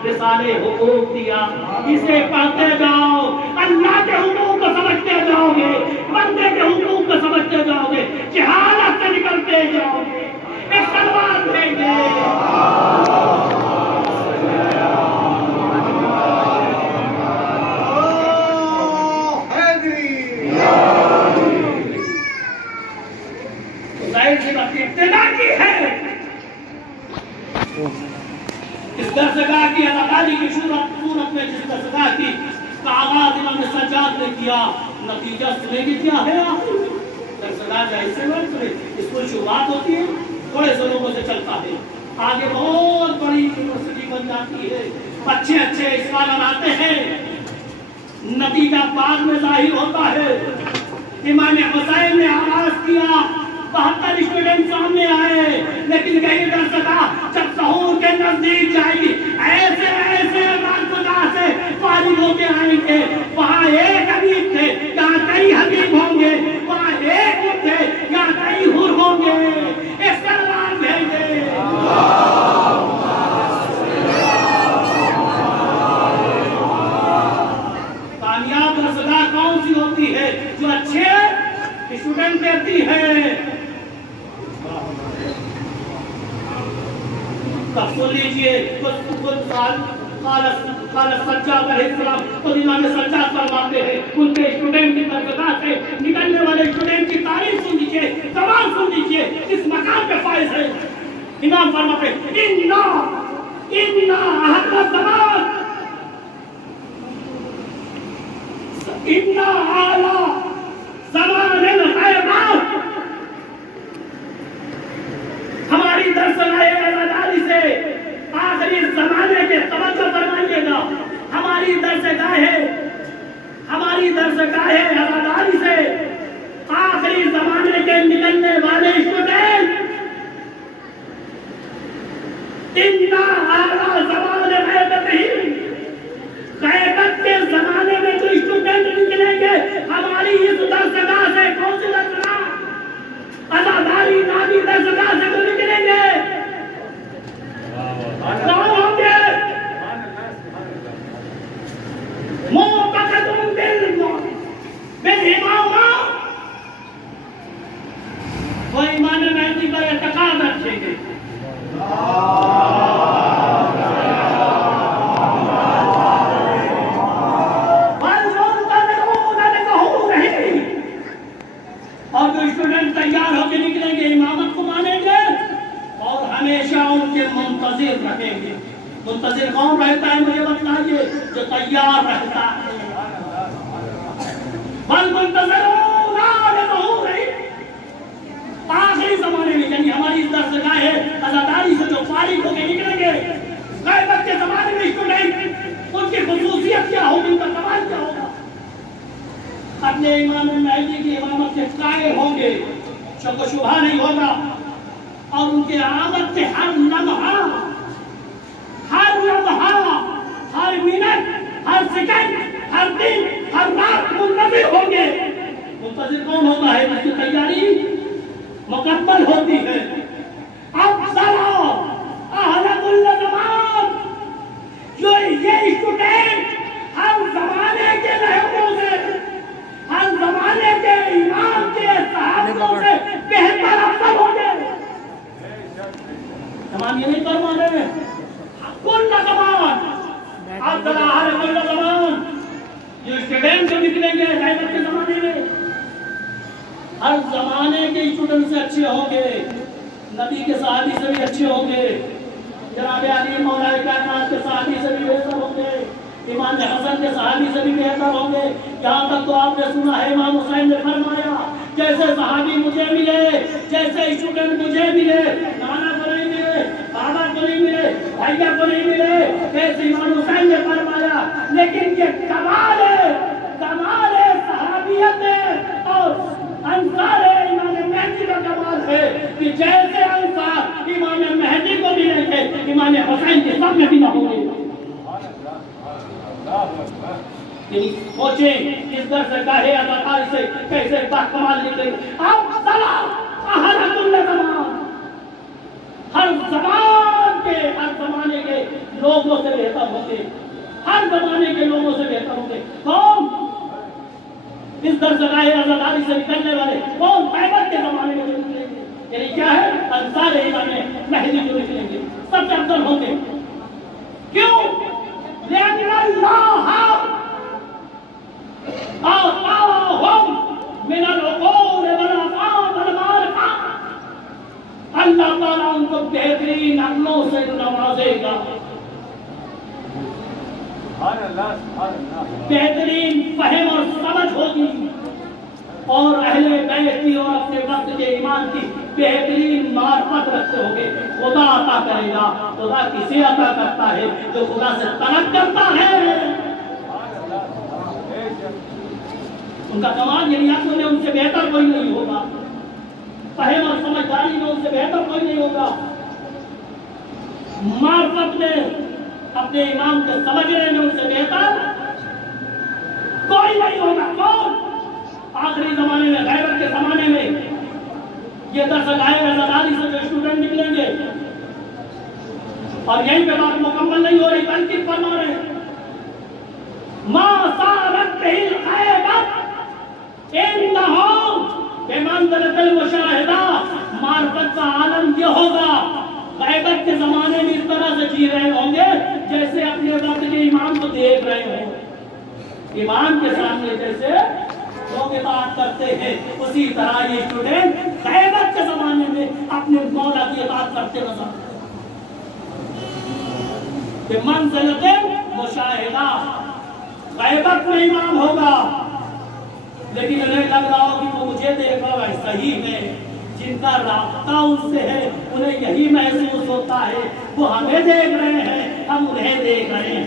رسالے حقوق دیا. اسے پڑھتے جاؤ، اللہ کے حقوق کو سمجھتے جاؤ گے، بندے کے حقوق کو سمجھتے جاؤ گے، جہالت سے نکلتے جاؤ گے. ایک سلوات دیں گے. ابتدا کی ہے اس درسگاہ کی عزاداری کی صورت میں، جس درسگاہ کی آغاز امام سجاد نے کیا، نتیجہ سنے گی کیا ہے؟ درسگاہ جیسے اس کو شروعات ہوتی ہے، تھوڑے سے لوگوں سے چلتا ہے، آگے بہت بڑی یونیورسٹی بن جاتی ہے، اچھے اسکالر آتے ہیں، نتیجہ بعد میں ظاہر ہوتا ہے. امام حسین نے آغاز کیا، 72 اسٹوڈنٹ سامنے آئے، لیکن کہیں درسگاہ جب ظہور کے نزدیک جائے گی ایسے درسگاہ سے فارغ ہو کے آئیں گے. وہاں ایک حبیب تھے، یہاں کئی حبیب ہوں گے، وہاں ایک حر تھے، یہاں کئی حر ہوں گے. ایک سلوات بھیجے. کامیاب درسگاہ کون سی ہوتی ہے؟ جو اچھے اسٹوڈنٹ دیتی ہے. تب سن لیجئے قال سجاد علیہ السلام، تو امام سجاد فرماتے ہیں ان کے اسٹوڈنٹ کی درسگاہ سے نکلنے والے اسٹوڈنٹ کی تعریف سن لیجئے، کمال سن لیجئے، اس مقام پہ فائز ہے. امام فرماتے ہیں اِنَّا أَهْلَ الزَّمَانِ اِنَّا أَعْلَى زَمَانِ الْخَيْرَاتِ. ہماری درسگاہ عزاداری سے آخری زمانے کے توجہ فرمائیے گا، ہماری درسگاہ عزاداری سے آخری زمانے کے نکلنے والے اسٹوڈنٹ اِنَّا أَعْلَى زَمَانِ غیبتِہم، غیبت کے زمانے میں جو اسٹوڈنٹ نکلیں گے ہماری اس درسگاہ سے، کون سی درسگاہ؟ عزاداری نامی درسگاہ سے تو نکلیں گے. منتظرون ظہور آخری زمانے میں، یعنی ہماری اس درسگاہ ہے عزاداری سے جو فارغ ہو کے نکلیں گے، غیبت کے زمانے میں اسٹوڈنٹ ان کی خصوصیت کیا ہوگی، ان کا کمال کیا ہوگا؟ اپنے امام مہدی کی امامت کے قائل ہوں گے، شک و شبہ نہیں ہوگا، اور ان کے آمد کے ہر لمحہ، ہر منٹ، ہر سیکنڈ، ہر دن، ہر رات منتظر ہوں گے۔ منتظر کون ہوتا ہے؟ جس کی تیاری مکمل ہوتی ہے۔ اب ذرا اہل کل زمان، جو یہ اسٹوڈنٹ ہر زمانے کے لہجوں سے، ہر زمانے کے امام کے صحابوں سے بہتر افضل ہوں گے۔ تمام یہ نہیں فرما رہے ہیں کل زمان، اب ذرا اہل کل زمان جو اسٹوڈنٹ جو نکلیں گے غیبت کے زمانے میں، ہر زمانے کے اسٹوڈنٹ سے اچھے ہوں گے، نبی کے صحابی سے بھی اچھے ہوں گے، جناب علی مولا کائنات کے صحابی سے بھی بہتر ہوں گے، امام حسن کے صحابی سے بھی بہتر ہوں گے۔ یہاں تک تو آپ نے سنا ہے امام حسین نے فرمایا جیسے صحابی مجھے ملے، جیسے اسٹوڈنٹ مجھے ملے، نانا کو نہیں ملے، بابا کو نہیں ملے، بھائیا کو نہیں ملے، ایسے امام حسین نے فرمایا۔ لیکن یہ کمال ہے صحابیت اور انصار امام مہدی کا کمال ہے کہ جیسے انصار امام مہدی کو ملے تھے، امام حسین کے سب میں بھی نہ ہوں گے۔ سوچیں اس در سے کہے عزاداری سے کیسے باکمال نکلے۔ اب سلام اہل کل زمان، ہر زمان کے، ہر زمانے کے لوگوں سے بہتر ہوں گے، ہر زمانے کے لوگوں سے بہتر ہوں گے۔ کون؟ اس درسگاہ عزاداری سے نکلنے والے کون؟ غیبت کے زمانے میں جو نکلیں گے، یعنی کیا ہے؟ انصار امام مہدی جو نکلیں گے سب سے افضل ہوں گے۔ کیوں؟ لأن اللہ آتاہم من العقول والآفاق والمعارف، اللہ تعالیٰ ان کو بہترین عقلوں سے نوازے گا، بہترین فہم اور سمجھ ہوگی، اور اہل بیت کی اور اپنے وقت کے ایمان کی بہترین معرفت رکھتے ہوں گے۔ خدا عطا کرے گا، خدا کسے عطا کرتا ہے؟ جو خدا سے طلب کرتا ہے۔ ان کا کمال یعنی عقل میں ان سے بہتر کوئی نہیں ہوگا، فہم اور سمجھداری میں ان سے بہتر کوئی نہیں ہوگا، معرفت میں اپنے امام کے سمجھنے میں ان سے بہتر کوئی نہیں ہوگا۔ کون؟ آخری زمانے میں، غیبت کے زمانے میں یہ درسگاہ عزاداری سے جو اسٹوڈنٹ نکلیں گے، اور یہیں پہ بات مکمل نہیں ہو رہی بلکہ فرما رہے ہیں ما صارت به الغیبت انہم بمنزلۃ المشاہدہ، معرفت کا عالم یہ ہوگا، غیبت کے زمانے میں اس طرح سے جی رہے ہوں گے جیسے اپنے وقت کے امام کو دیکھ رہے ہوں، امام کے سامنے جیسے لوگ اطاعت کرتے ہیں، اسی طرح یہ اسٹوڈنٹ غیبت کے زمانے میں اپنے مولا کی اطاعت کرتے نظر آتے ہیں۔ بمنزلۃ مشاہدہ، غیبت میں امام ہوگا، لیکن انہیں لگ رہا ہو کہ وہ مجھے دیکھ رہا ہے، صحیح ہے، جن کا رابطہ ان سے ہے انہیں یہی محسوس ہوتا ہے وہ ہمیں دیکھ رہے ہیں، ہم انہیں دیکھ رہے ہیں۔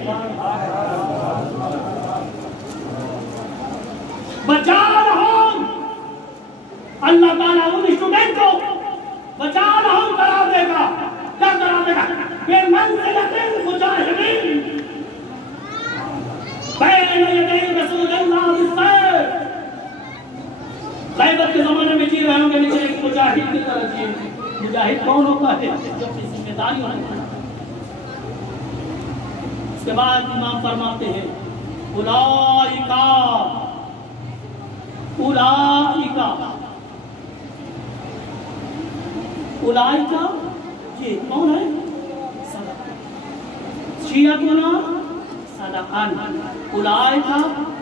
بچا رہا ہوں اللہ تعالیٰ ان اسٹوڈنٹ کو بچا رہا ہوں قرار دے گا۔ کیا قرار دے گا؟ بے منزلۃ المجاہدین بین یدی رسول اللہ بالسیف، غیبت کے زمانے میں جی رہے ہوں گے لیکن ایک مجاہد کی طرح جی۔ مجاہد کون ہوتا ہے؟ جو اپنی ذمہ داری ہوتی ہے۔ اس کے بعد امام فرماتے ہیں اولئک یہ کون ہے؟ شیعہ کو نا صدقان، اولئک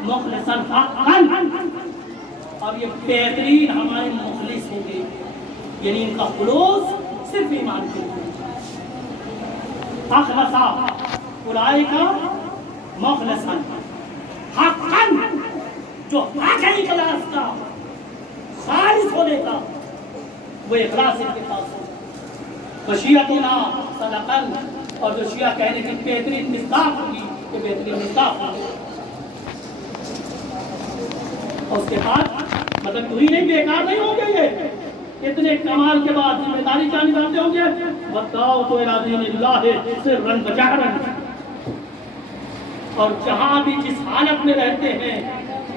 مخلصا حقا، اور یہ بہترین ہمارے مخلص ہوں گے، یعنی ان کا خلوص صرف ایمان کے لیے۔ اخلصا اولئک مخلصا حقا، جو واقعی اخلاص کا خالص ہونے کا وہ اخلاص ان کے پاس ہو. وشیعتنا صدقن، اور جو شیعہ کہنے کی بہترین مصداق ہوگی کہ بہترین مصداق ہوگی. اور اس کے بعد مطلب تو ہی نہیں، بیکار نہیں ہوں گے یہ اتنے کمال کے بعد ذمہ داری کیا نبھاتے ہوں گے. بتاؤ تو دین اللہ سرًا وجہرًا، اور جہاں بھی جس حالت میں رہتے ہیں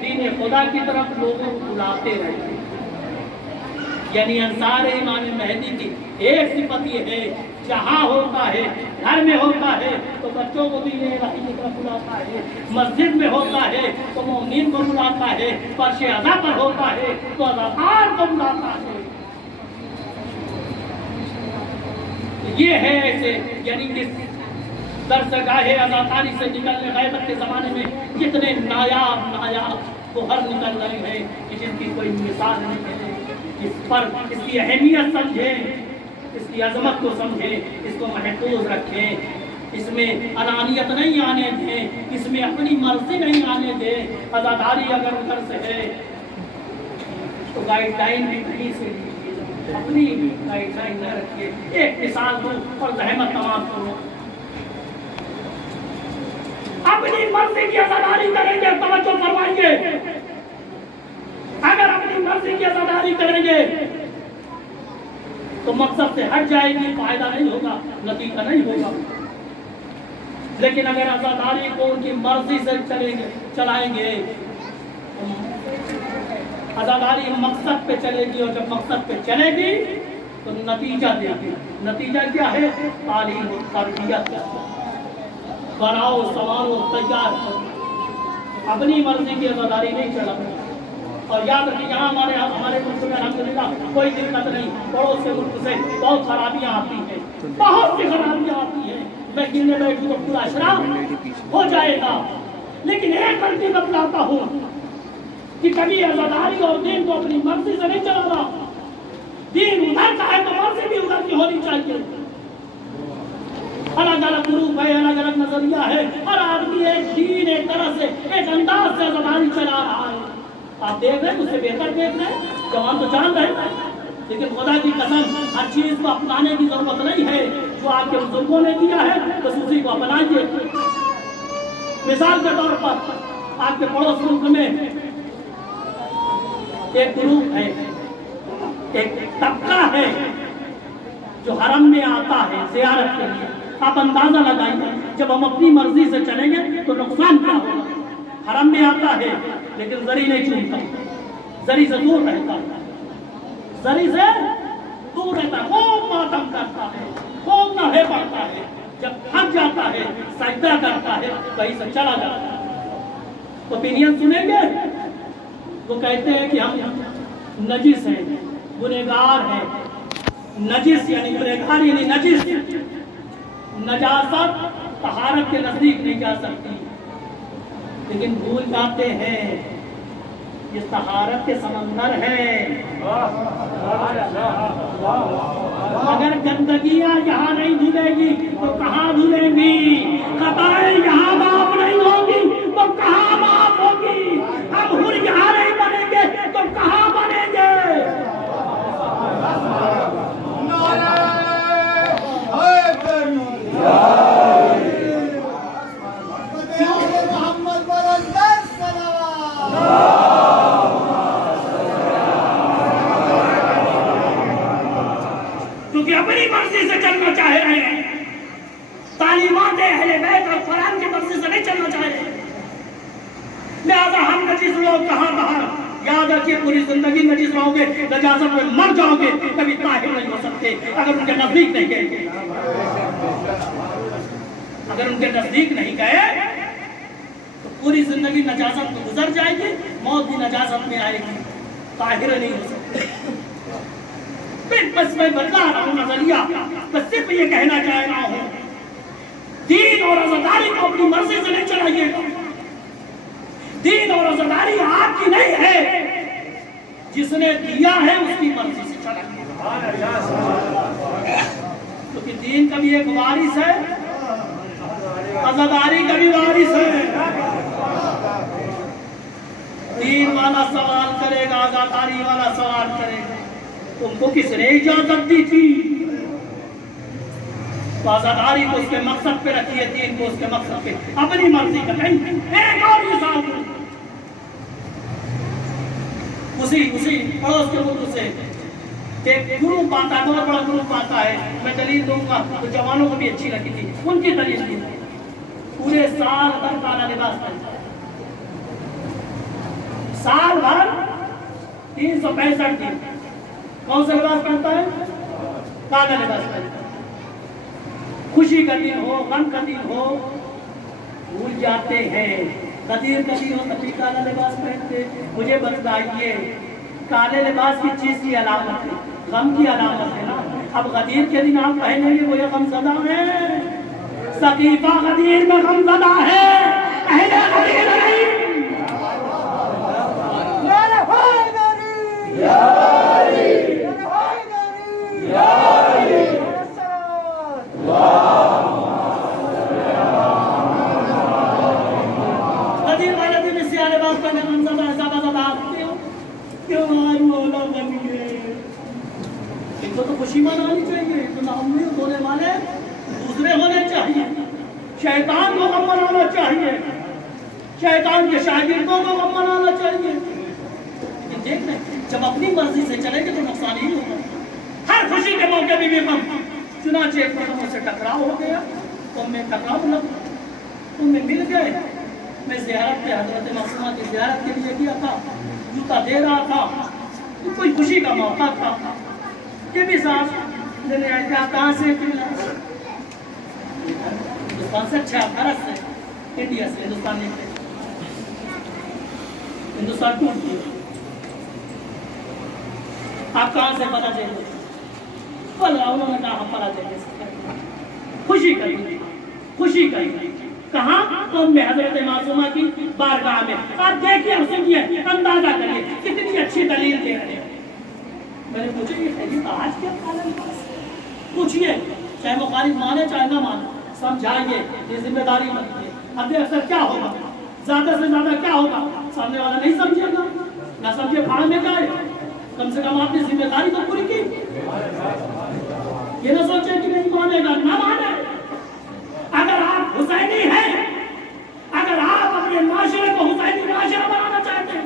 دین خدا کی طرف لوگوں کو بلاتے رہتے ہیں. یعنی انصار امام مہدی کی ایک صفت یہ ہے، جہاں ہوتا ہے، گھر میں ہوتا ہے تو بچوں کو دین الہی کی طرف بلاتا ہے، مسجد میں ہوتا ہے تو مومنین کو بلاتا ہے، فرش عزا پر ہوتا ہے تو عزادار کو بلاتا ہے. یہ ہے ایسے، یعنی اس درسگاہ عزاداری سے نکلنے غیبت کے زمانے میں کتنے نایاب گوہر نکل رہے ہیں کہ جن کی کوئی مثال نہیں ہے. اس پر اس کی اہمیت سمجھیں، اس کی عظمت کو سمجھیں، اس کو محفوظ رکھیں. اس میں انانیت نہیں آنے دیں، اس میں اپنی مرضی نہیں آنے دیں. عزاداری اگر ادھر سے ہے تو گائیڈ لائن بھی کہیں سے لیجیے، اپنی گائیڈ لائن نہ رکھیے. ایک مثال دو اور زحمت تمام کرو. اپنی مرضی کی عزاداری کریں گے، توجہ فرمائیے، اگر اپنی مرضی کی عزاداری کریں گے تو مقصد سے ہٹ جائے گی، فائدہ نہیں ہوگا، نتیجہ نہیں ہوگا. لیکن اگر عزاداری کو ان کی مرضی سے چلائیں گے، عزاداری مقصد پہ چلے گی، اور جب مقصد پہ چلے گی تو نتیجہ دے گی. نتیجہ کیا ہے؟ تعلیم و تربیت. بناؤ سنوارو تیار کرو، اپنی مرضی کی عزاداری نہیں چلاؤ. اور یاد رکھیں یہاں ہمارے ملک میں الحمدللہ کوئی دقت نہیں. پڑوس کے ملک سے بہت خرابیاں آتی ہیں، بہت سی خرابیاں آتی ہیں. میں گننے بیٹھوں تو پورا اشراف ہو جائے گا. لیکن ایک غلطی بتلاتا ہوں کہ کبھی عزاداری اور دین کو اپنی مرضی سے نہیں چلانا. دین ادھر کا ہے تو مرضی بھی ادھر کی ہونی چاہیے. الگ الگ گروپ ہے، الگ الگ نظریہ ہے، ہر آدمی ایک دین، ایک طرح سے، ایک انداز سے عزاداری چلا رہا ہے. آپ دیکھ رہے ہیں، اس سے بہتر دیکھ رہے ہیں، جوان تو جان رہے ہیں. لیکن خدا کی قسم ہر چیز کو اپنانے کی ضرورت نہیں ہے. جو آپ کے بزرگوں نے کیا ہے بس اسی کو اپنائیے. مثال کے طور پر آپ کے پڑوس ملک میں ایک گروپ ہے، ایک طبقہ ہے جو حرم میں آتا ہے زیارت کے لیے. آپ اندازہ لگائیے جب ہم اپنی مرضی سے چلیں گے تو نقصان کیا ہوگا. حرم میں آتا ہے لیکن زری نہیں چومتا، زری سے دور رہتا ہے، زری سے دور رہتا ہے، خوب ماتم کرتا ہے، خوب نہے پڑتا ہے. جب تھک جاتا ہے سجدہ کرتا ہے، کہیں سے چلا جاتا ہے. اوپینین سنیں گے، وہ کہتے ہیں کہ ہم نجس ہیں، گنہگار ہیں. نجس یعنی گنہگار یعنی نجس. نجاست طہارت کے نزدیک نہیں جا سکتی، لیکن بھول جاتے ہیں یہ طہارت کے سمندر ہے. اگر گندگیاں یہاں نہیں دھلے گی تو کہاں دھلیں گی؟ خطائیں یہاں معاف نہیں ہوگی تو کہاں معاف ہوگی؟ ہم ہر یہاں نہیں بنیں گے تو کہاں بنیں گے؟ کیونکہ اپنی مرضی سے چلنا چاہ رہے ہیں، تعلیمات اہل بیت اور قرآن کی مرضی سے نہیں چلنا چاہ رہے ہیں. لہذا ہم نجس لوگ کہاں باہر. یاد رکھیے پوری زندگی نجس رہو گے، نجاست میں مر جاؤ گے، کبھی طاہر نہیں ہو سکتے اگر ان کے نزدیک نہیں گئے. اگر ان کے نزدیک نہیں گئے تو پوری زندگی نجاست میں گزر جائے گی، موت بھی نجاست میں آئے گی، طاہر نہیں ہو سکتے. بس میں بدلا رہا ہوں نظریہ، بس صرف یہ کہنا چاہ رہا ہوں دین اور عزاداری کو اپنی مرضی سے نہیں چلائیے گا. دین اور عزاداری آپ کی نہیں ہے، جس نے دیا ہے اس کی مرضی سے چلائیے. کیونکہ دین کا بھی ایک وارث ہے، عزاداری کا بھی وارث ہے. دین والا سوال کرے گا، آزاداری والا سوال کرے گا، تم کو کس نے اجازت دی تھی؟ تو آزاداری کو اس کے مقصد پہ رکھیے، دین کو اس کے مقصد پہ، اپنی مرضی کا نہیں۔ ایک اور مثال دوں، اسی پڑوس کے ملک سے ایک گروپ آتا ہے، بہت بڑا گروپ آتا ہے، میں دلیل دوں گا تو جوانوں کو بھی اچھی لگی تھی، ان کی دلیل دی پورے سال بھر کالا لباس پہنتا ہے، سال بھر 365 دن کون سا لباس پہنتا ہے؟ کالا لباس پہنتا ہے۔ خوشی کا دن ہو، غم کا دن ہو، بھول جاتے ہیں، غدیر کا دن ہو تبھی کالا لباس پہنتے۔ مجھے بتلائیے کالے لباس کی چیز کی علامت ہے، غم کی علامت ہے نا۔ اب غدیر کے دن آپ پہنیں گے وہ یہ غم زدہ ہے، سقیفہ غدیر میں غم زدہ ہے، اہل غدیر نہیں۔ غدیر والے دن اس سیاہ لباس پہنے غم زدہ ہے، زبا زدہ آتے ہو کیوں آئے مولا بن گئے؟ ان کو تو خوشی منانی چاہیے، تو ناامی ہونے والے دوسرے ہونے چاہیے، شیطان کو غم منانا چاہیے، شیطان کے شاگردوں کو غم منانا چاہیے۔ لیکن دیکھ رہے جب اپنی مرضی سے چلے گے تو نقصان ہی ہوگا، ہر خوشی کے موقع بھی غم۔ چنانچہ ایک مرتبہ مجھ سے ٹکراؤ ہو گیا، تو میں ٹکراؤ لگ تم میں مل گئے، میں زیارت پہ حضرت معصومہ کی زیارت کے لیے گیا تھا، جوتا دے رہا تھا، کوئی خوشی کا موقع تھا، یہ بھی ساتھ لینے آئے تھے۔ آپ کہاں سے؟ ہندوستان سے، اچھا بھارت سے، انڈیا سے، ہندوستان نہیں، ہندوستان ٹوٹ گیا۔ آپ کہاں سے؟ پتا چلے بول رہا انہوں نے کہا ہم پتا چلے خوشی کری، خوشی کری کہاں؟ قوم میں حضرت معصومہ کی بارگاہ میں۔ آپ دیکھیے، سنیے، اندازہ کریے کتنی اچھی دلیل دے رہے ہیں۔ میں نے پوچھا یہ خیریت آج کیا کالا لباس؟ پوچھئے، چاہے مخالف مانے چاہے نہ مانے، سمجھائیے، یہ ذمہ داری بنتی ہے۔ اب اکثر کیا ہوگا، زیادہ سے زیادہ کیا ہوگا، سامنے والا نہیں سمجھے گا، نہ سمجھے بھاڑ میں جائے، کم سے کم آپ نے ذمہ داری تو پوری کی۔ یہ نہ سوچیں کہ نہیں مانے گا، نہ مانے۔ اگر آپ حسینی ہیں، اگر آپ اپنے معاشرے کو حسینی معاشرہ بنانا چاہتے ہیں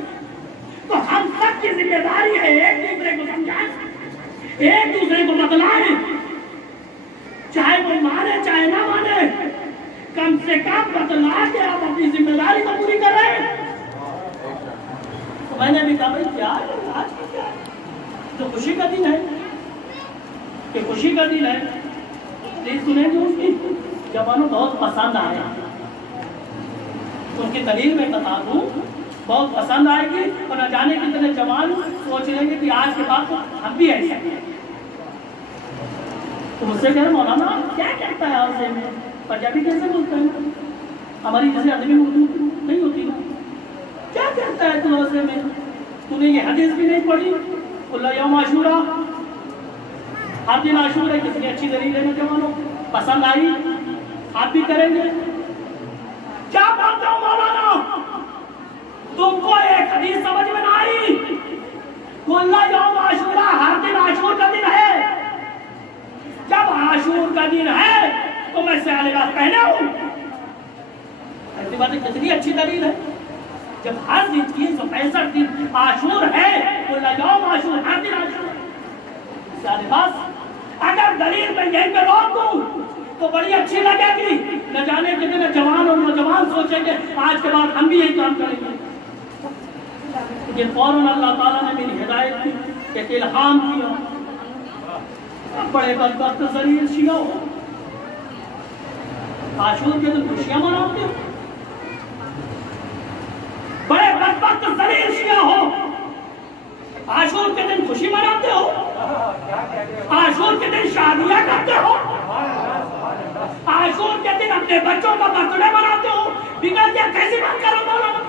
تو ہم سب کی ذمہ داری ہے ایک دوسرے کو سمجھائیں، ایک دوسرے کو بتلائیں، چاہے وہ مانے چاہے نہ مانے، کم سے کم بتلا کے آپ اپنی ذمہ داری کو پوری کریں۔ تو میں نے بھی کہا بھائی کیا ہے آج کیا ہے؟ تو خوشی کا دن ہے، کہ خوشی کا دن ہے، پلیز سنیں جو اس کی جوانوں بہت پسند آیا، ان کی دلیل میں بتا دوں، بہت پسند آئے گی، اور نہ جانے کتنے جوان سوچ لیں گے کہ آج کے بعد ہم بھی ایسے ہیں۔ تو مجھ سے کہہ رہے مولانا کیا کہتا ہے عرضے میں، پنجابی کیسے بولتا ہے، ہماری جیسے ادبی اردو نہیں ہوتی نا، کیا کہتا ہے تو عرضے میں؟ تو نے یہ حدیث بھی نہیں پڑھی، اللہ یوم عاشورہ، آپ دن عاشورہ، کتنی اچھی دلیل ہے نوجوانوں، پسند آئی، آپ بھی کریں گے؟ کیا بولتے ہو مولانا، تم کو ایک حدیث سمجھ میں نہ آئی، اللہ یوم عاشورہ، ہر دن عاشور کا دن ہے، جب عاشور کا دن ہے تو میں سیاہ لباس پہنا ہوں۔ ایسی بات کتنی اچھی دلیل ہے، جب ہر دن 365 دن عاشور ہے، اللہ یوم عاشور، ہر دن عاشور سیاہ لباس۔ اگر دلیل میں یہیں پہ روک دوں تو بڑی اچھی لگے گی، نہ جانے کتنے جوان اور نوجوان سوچیں گے آج کے بعد ہم بھی یہی کام کریں گے۔ لیکن فوراً اللہ تعالیٰ نے میری ہدایت کی، ایک الہام کیا، بڑے بدبخت ذلیل شیعہ ہو، عاشور کے دن خوشیاں مناتے ہو، بڑے بدبخت ذلیل شیعہ ہو، عاشور کے دن خوشی مناتے ہو، عاشور کے دن شادیاں کرتے ہو، عاشور کے دن اپنے بچوں کا برتھڈے مناتے ہو، بگڑ گیا، کیسی بات کر رہے ہو مولانا،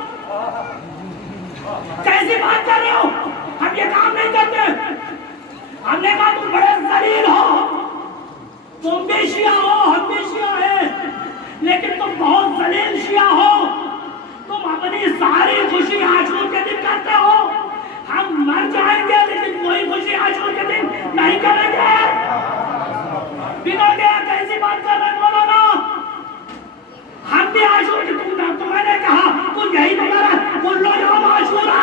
کیسی بات کر رہے ہو؟ ہم یہ کام نہیں کرتے، ہم نے کہا تم بڑے ذلیل ہو، تم بھی شیعہ ہو، ہم بھی شیعہ ہیں، لیکن تم بہت ذلیل شیعہ ہو، تم اپنی ساری خوشی عاشور کے دن کرتے ہو. ہم مر جائیں گے لیکن کوئی خوشی عاشور کے دن نہیں کریں گے. بنو گے کیسی بات کر رہے مولانا؟ ہم بھی عاشور کی تمہیں نے کہا تو یہی بتا بولو یوم عاشورا.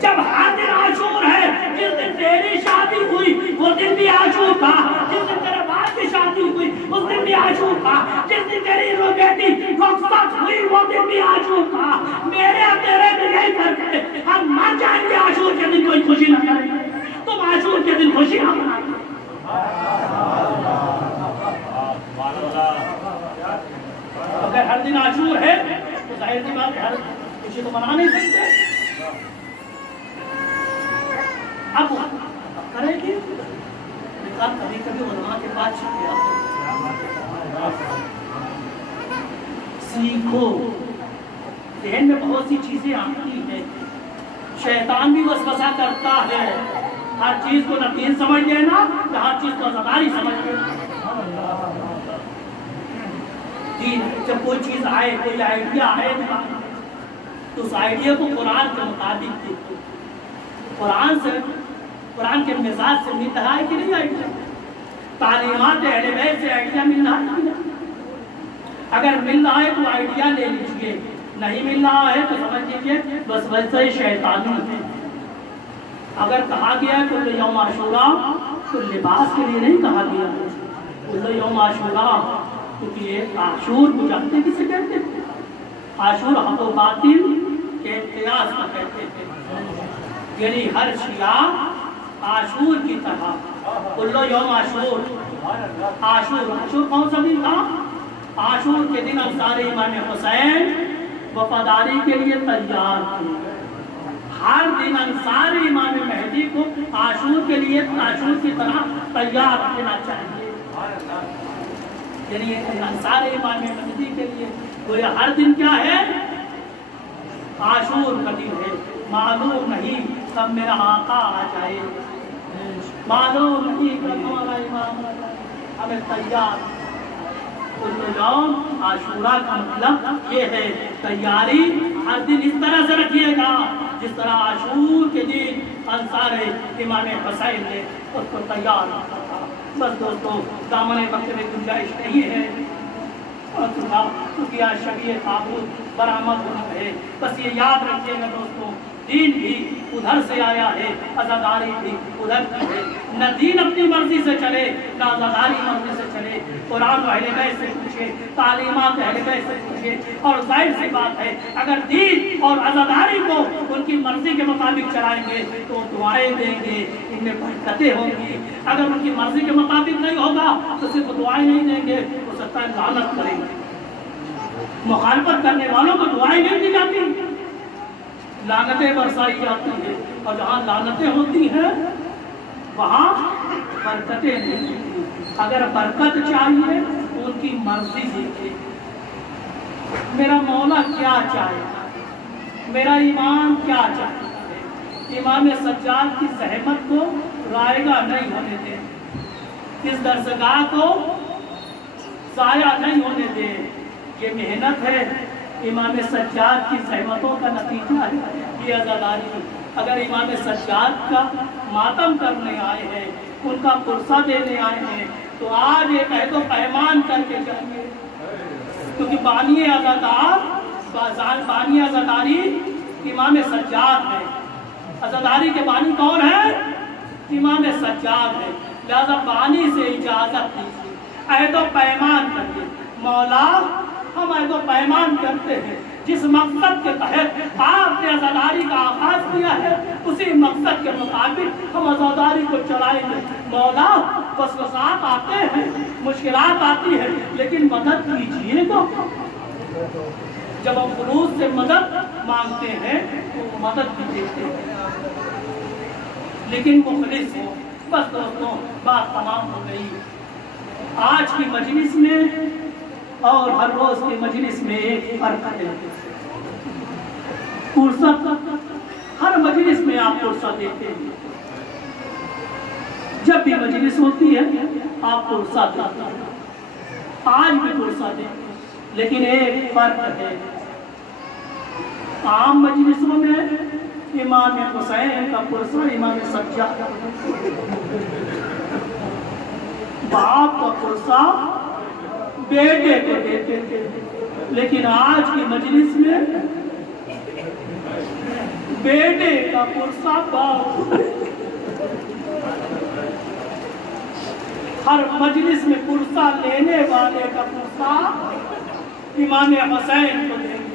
جب ہر دن عاشور ہے، جس دن تیری شادی ہوئی وہ دن بھی عاشور تھا، جس دن تیرے باپ کی شادی ہوئی اس دن بھی عاشور تھا، جس دن تیری بیٹی رخصت ہوئی وہ دن بھی عاشور تھا. میرے اور تیرے دن یہی فرق ہے، ہم مر جائیں گے عاشور کے دن کوئی خوشی نہ کریں گے. تم عاشور کے دن خوشی نہ منائیں. اگر ہر دن عاشور ہے تو ظاہر سی بات ہے ہر خوشی تو منا نہیں سکتے. اب کرے گی کبھی کبھی علماء کے پاس سیکھو. ذہن میں بہت سی چیزیں آتی ہیں، شیطان بھی وسوسہ کرتا ہے. ہر چیز کو نہ دین سمجھ لینا نہ ہر چیز کو عزاداری سمجھ لینا. جب کوئی چیز آئے، کوئی آئیڈیا آئے تو اس آئیڈیا کو قرآن کے مطابق دیکھو. قرآن کے مزاج سے مل رہا ہے کہ نہیں آئیڈیا؟ تعلیمات اہل بیت سے آئیڈیا مل رہا ہے. اگر مل رہا ہے تو آئیڈیا لے لیجئے، نہیں مل رہا ہے تو سمجھ لیجئے بس ویسے شیطانی ہے. اگر کہا گیا ہے کل یوم عاشورا تو لباس کے لیے نہیں کہا گیا. کل یوم عاشورا کیونکہ یہ عاشور کو جانتے کسے کہتے تھے؟ عاشور حق و باطل کے قیاس کو کہتے تھے. یعنی ہر شیعہ عاشور کی طرح کل یوم عاشور. عاشور کون سا دن تھا؟ عاشور کے دن انصار امام حسین وفاداری کے لیے تیار تھے. ہر دن انصار امام مہدی کو عاشور کے لیے عاشور کی طرح تیار رکھنا چاہیے. یعنی انصار امام مہدی کے لیے وہ ہر دن کیا ہے؟ عاشور کا دن ہے. معلوم نہیں کب میرا آقا آ جائے، معلوم نہیں کب ہمارا امام ہمیں تیار. کل یوم عاشورا کا مطلب یہ ہے تیاری ہر دن اس طرح سے رکھیے گا جس طرح عاشور کے دن انصار امام حسین نے اس کو تیار رکھا تھا. بس دوستو دامن وقت میں گنجائش نہیں ہے کیونکہ آج شبیہ تابوت برآمد ہونا ہے. بس یہ یاد رکھیے گا دوستو، دین بھی ادھر سے آیا ہے، عزاداری بھی ادھر کی ہے. نہ دین اپنی مرضی سے چلے نہ عزاداری مرضی سے چلے. قرآن و اہل بیت سے پوچھے، تعلیمات اہل بیت سے پوچھے. اور ظاہر سی بات ہے اگر دین اور عزاداری کو ان کی مرضی کے مطابق چلائیں گے تو دعائیں دیں گے، ان میں برکتیں ہوں گی. اگر ان کی مرضی کے مطابق نہیں ہوگا تو صرف دعائیں نہیں دیں گے، ہو سکتا ہے لعنت کریں گے. مخالفت کرنے والوں کو دعائیں نہیں دی جاتی، لعنتیں برسائی جاتی ہیں. اور جہاں لعنتیں ہوتی ہیں وہاں برکتیں نہیں ہوتی. اگر برکت چاہیے تو ان کی مرضی دیکھے. میرا مولا کیا چاہے، میرا ایمان کیا چاہتا ہے. امام سجاد کی زحمت کو رائگاں نہیں ہونے دیں، اس درسگاہ کو ضائع نہیں ہونے دیں. یہ محنت ہے، امام سجاد کی زحمتوں کا نتیجہ ہے یہ عزاداری. اگر امام سجاد کا ماتم کرنے آئے ہیں، ان کا پرسہ دینے آئے ہیں تو آج ایک عہد و پیمان کر کے جائیے. کیونکہ بانی عزاداری امام سجاد ہے. عزاداری کے بانی کون ہے؟ امام سجاد ہے. لہذا بانی سے اجازت دیجیے، عہد و پیمان کریے. مولا ہم عہد و پیمان کرتے ہیں، جس مقصد کے تحت آپ نے عزاداری کا آغاز کیا ہے اسی مقصد کے مطابق ہم عزاداری کو چلائیں گے. مولا وسوسات آتے ہیں، مشکلات آتی ہیں، لیکن مدد کیجیے گا. جب ہم خلوص سے مدد مانگتے ہیں تو مدد بھی دیتے ہیں، لیکن مخلص ہو. بس دوستوں بات تمام ہو گئی. آج کی مجلس میں اور ہر روز کی مجلس میں ایک فرق ہے. فرصت ہر مجلس میں آپ فرصت دیتے ہیں، جب بھی مجلس ہوتی ہے آپ فرصت دیتے ہیں. آج بھی فرصت دیں، لیکن ایک فرق ہے، عام مجلسوں میں امام حسین کا پرسہ امام سجاد، باپ کا پرسہ بیٹے کو دیتے تھے، لیکن آج کی مجلس میں بیٹے کا پرسہ باپ، ہر مجلس میں پرسہ لینے والے کا پرسہ امام حسین کو دیں گے۔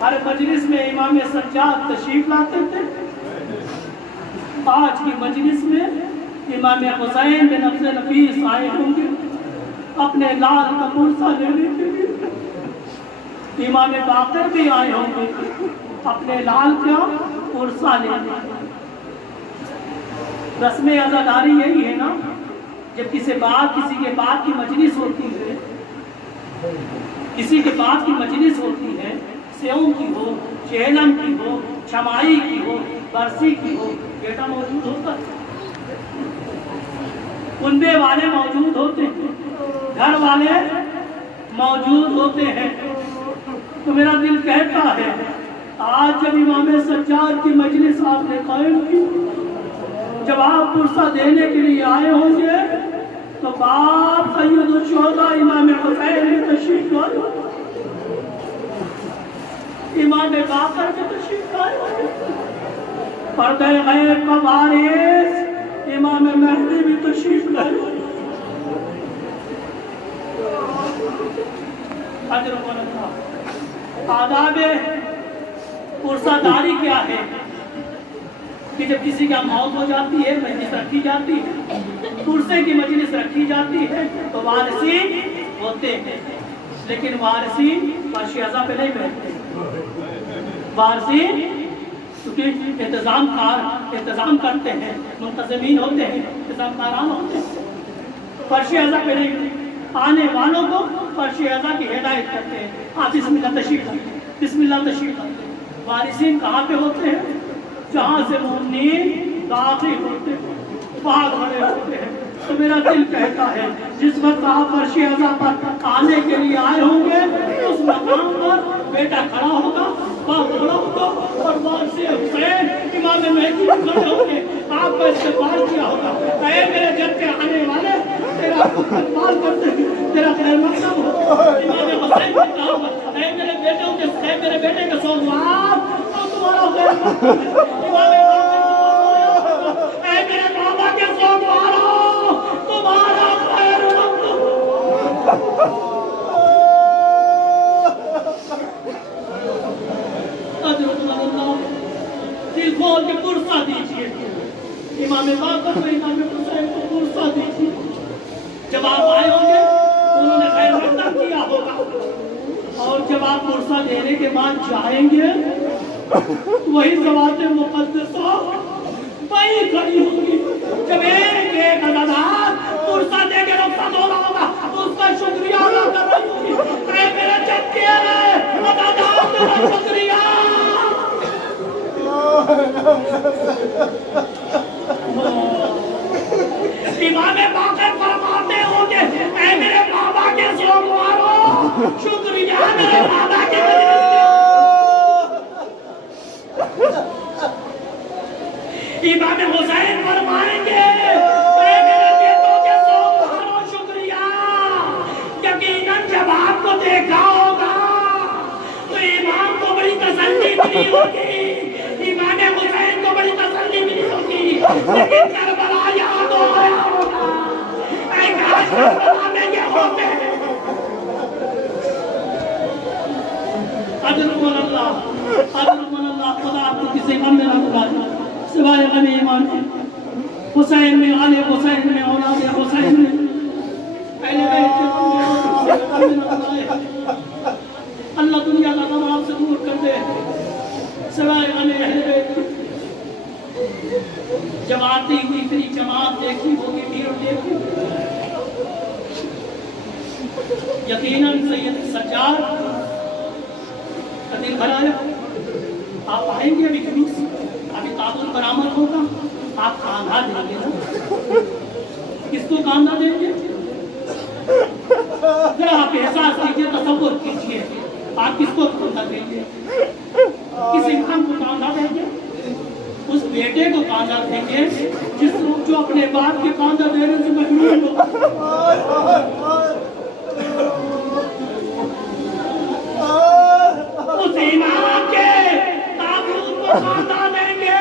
ہر مجلس میں امام سجاد تشریف لاتے تھے، آج کی مجلس میں امام حسین بن عبد النفیس آئے ہوں گے اپنے لال کا پرسہ لینے کے لیے، امام باقر بھی آئے ہوں گے اپنے لال کا پرسہ لینے کے لیے۔ رسم عزاداری یہی ہے نا، جب کسی کے بعد کی مجلس ہوتی ہے، کسی کے بعد کی مجلس ہوتی ہے، سیوں کی ہو، چہلم کی ہو، چھمائی کی ہو، برسی کی ہو، بیٹا موجود ہوتا ہے، کنبے والے موجود ہوتے ہیں، گھر والے موجود ہوتے ہیں، تو میرا دل کہتا ہے آج جب امام سجاد کی مجلس آپ نے قائم کی، جب آپ پرسہ دینے کے لیے آئے ہوں گے تو باپ سید الشہداء امام حسین میں تشریف لائے، امام باقر میں تشریف لائے، پردہ غیب کا وارث امام مہدی بھی تشریف لائے۔ اجر و برکات۔ آداب پرسہ داری کیا ہے کہ جب کسی کا موت ہو جاتی ہے، مجلس رکھی جاتی ہے، پرسے کی مجلس رکھی جاتی ہے تو وارثین ہوتے ہیں، لیکن وارثین فرش اعضا پہ نہیں بیٹھتے، وارثین کیونکہ انتظام کرتے ہیں، منتظمین ہوتے ہیں، انتظام کاران ہوتے ہیں، فرش اعضا پہ نہیں، آنے والوں کو فرش اعضا کی ہدایت کرتے ہیں، آپ بسم اللہ تشریف لائیں، بسم اللہ تشریف لائیں۔ وارثین کہاں پہ ہوتے ہیں؟ جہاں سے مومنین داخل ہوتے ہیں، وہاں کھڑے ہوتے ہیں۔ تو میرا دل کہتا ہے جس وقت آپ فرش اعضا پر آنے کے لیے آئے ہوں گے، اس مقام پر بیٹا کھڑا ہوگا، باپ کھڑا ہوگا، اور وارث حسین امام مہدی کھڑے ہوں گے، آپ کا استقبال کیا ہوگا، اے میرے جب کے آنے والے، تیرا استقبال کرتے ہیں، تیرا خیر مقدم ہو۔ امام حسین نے کہا ہوگا اے میرے بیٹوں کے، اے میرے بیٹے کے سوگوار، تو تمہارا خیر مقدم ہے۔ امام اے میرے بابا کے سوگواروں، تمہارا خیر مقدم ہو۔ دل کھول کے پرسہ دیجیے، امام باقر کو، امام حسین کو پرسہ دیجیے۔ جب آپ آئے ہوں گے انہوں نے خیر مقدم کیا ہوگا، اور جب آپ پرسہ دینے کے بعد جائیں گے وہی ذوات مقدسہ وہی کھڑی ہوگی۔ جب ایک عزادار پرسہ دے کے رخصت ہو رہا ہوگا تو اس کا شکریہ ادا کر رہی ہوگی، اے میرے چچے عزادار تیرا شکریہ۔ امام باقر فرماتے ہوں گے اے میرے بابا کے سوگواروں، شکریہ میرے بابا کے امام حسین فرمائیں گے اے میرے بیٹوں کے سوگواروں، شکریہ۔ یقیناً جب آپ کو دیکھا ہوگا تو امام کو بڑی تسلی ملی ہوگی، امام حسین کو بڑی تسلی ملی ہوگی، لیکن کربلا یاد ہو گیا ہوگا، اے کاش کربلا میں یہ ہوتے ہیں۔ اجر من اللہ، اجر من اللہ، خدا آپ کو کسی غم میں نہ ڈالے سوائے غم ایمان کے۔ حسین میں، آل حسین میں، اولاد حسین میں، اہل بیت کے غم میں نہ ڈالے۔ اللہ دنیا کا غم آپ سے دور کر دے سوائے غم اہل بیت کے۔ جب آتی ہوئی پھر جماعت دیکھی ہوگی، بھیڑ دیکھی، یقیناً سید سجاد کا دل بھر آیا۔ آپ آئیں گے ابھی جلوس، ابھی تابوت برآمد ہوگا، آپ کاندھا دیں گے نا؟ کس کو کاندھا دیں گے؟ ذرا آپ احساس کیجئے، تصور کیجئے، آپ کس کو کاندھا دیں گے؟ کس انسان کو کاندھا دیں گے؟ اس بیٹے کو کاندھا دیں گے جو اپنے باپ کے کاندھا دینے سے محروم ہو۔ اس امام کے تابوت کو کاندھا دیں گے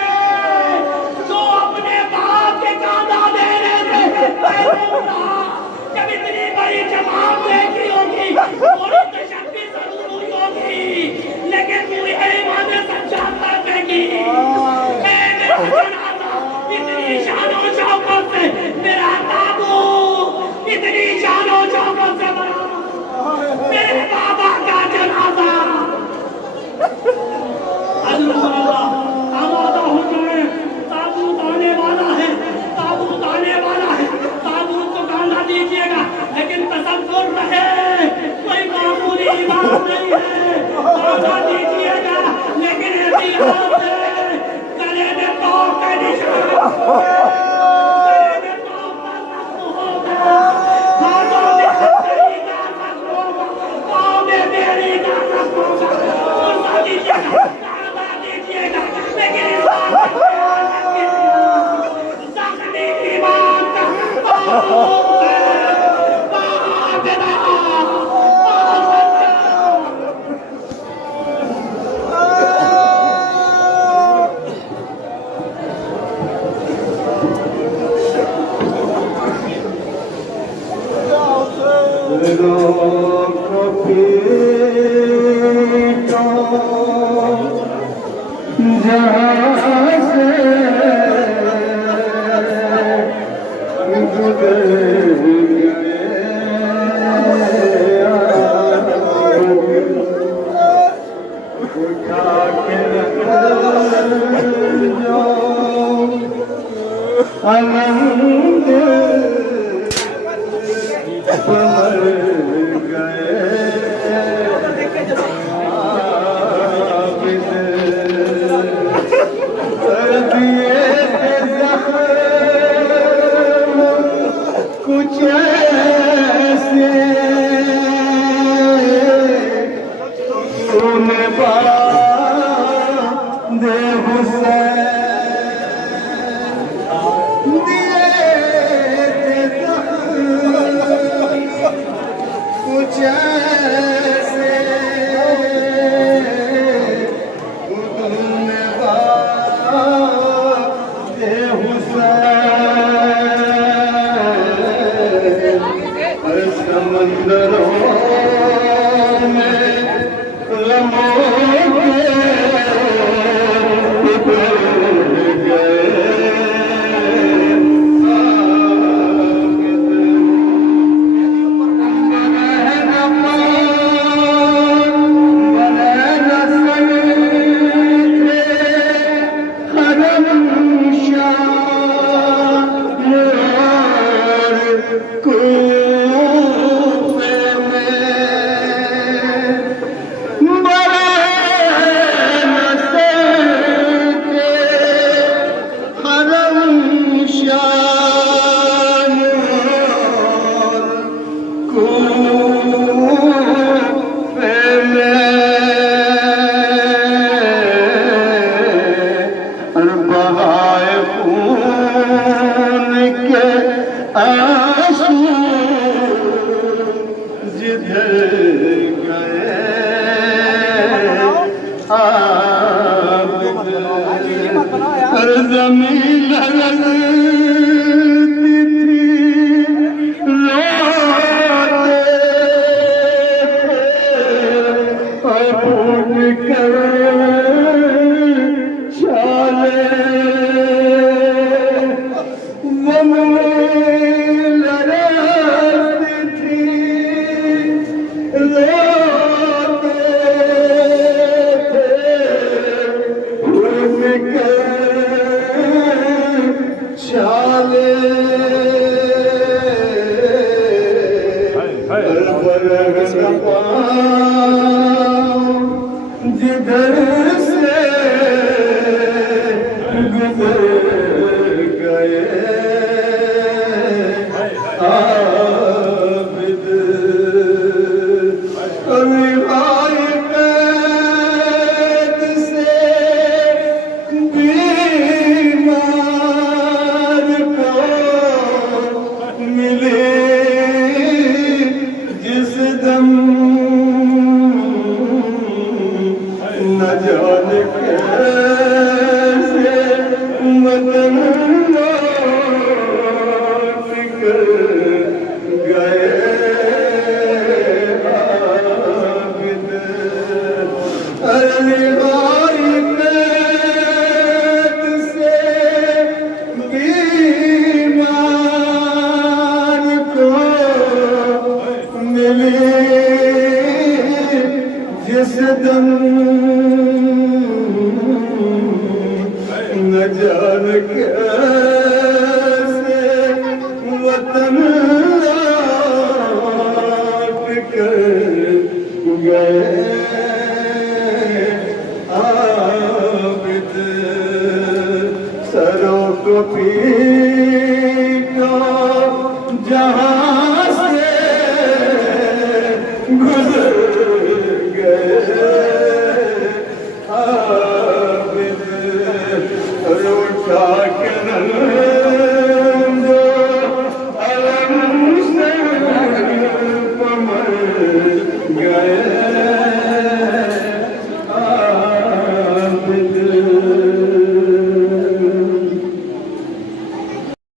جو اپنے باپ کے کاندھا دینے سے محروم رہا۔ جب اتنی بڑی جماعت دیکھی ہوگی، تھوڑی تشبیہ ضرور ہوئی ہوگی، لیکن تو یہ ایمان سچا کرنے کی اتنی شان و شوکت سے میرا تابوت اتنی شان و شوکت سے بنا، میرے بابا کا جنازہ حضرت اللہ آمادہ ہو جائے، تابوت آنے والا ہے، تابوت آنے والا ہے، تابوت کو کاندھا دیجیے گا، لیکن تصور رہے کوئی معمولی امام نہیں ہے، کاندھا دیجیے گا لیکن احتیاط سے گلے میں توڑ کے نشان، گلے میں توڑ کا زخم ہوگا، ہاتھوں میں ہتھیلی کا زخم ہوگا، پاؤں میں بیڑی کا زخم ہوگا، کاندھا دیجیے گا، کاندھا دیجیے گا، لیکن اس بات کا خیال رکھیے، زخمی ایمان کا تابوت ہے، جان کیسے وطن لوٹ کر گئے عابد سروں کو پیٹا جہاں سے گزر گئے عابد اٹھا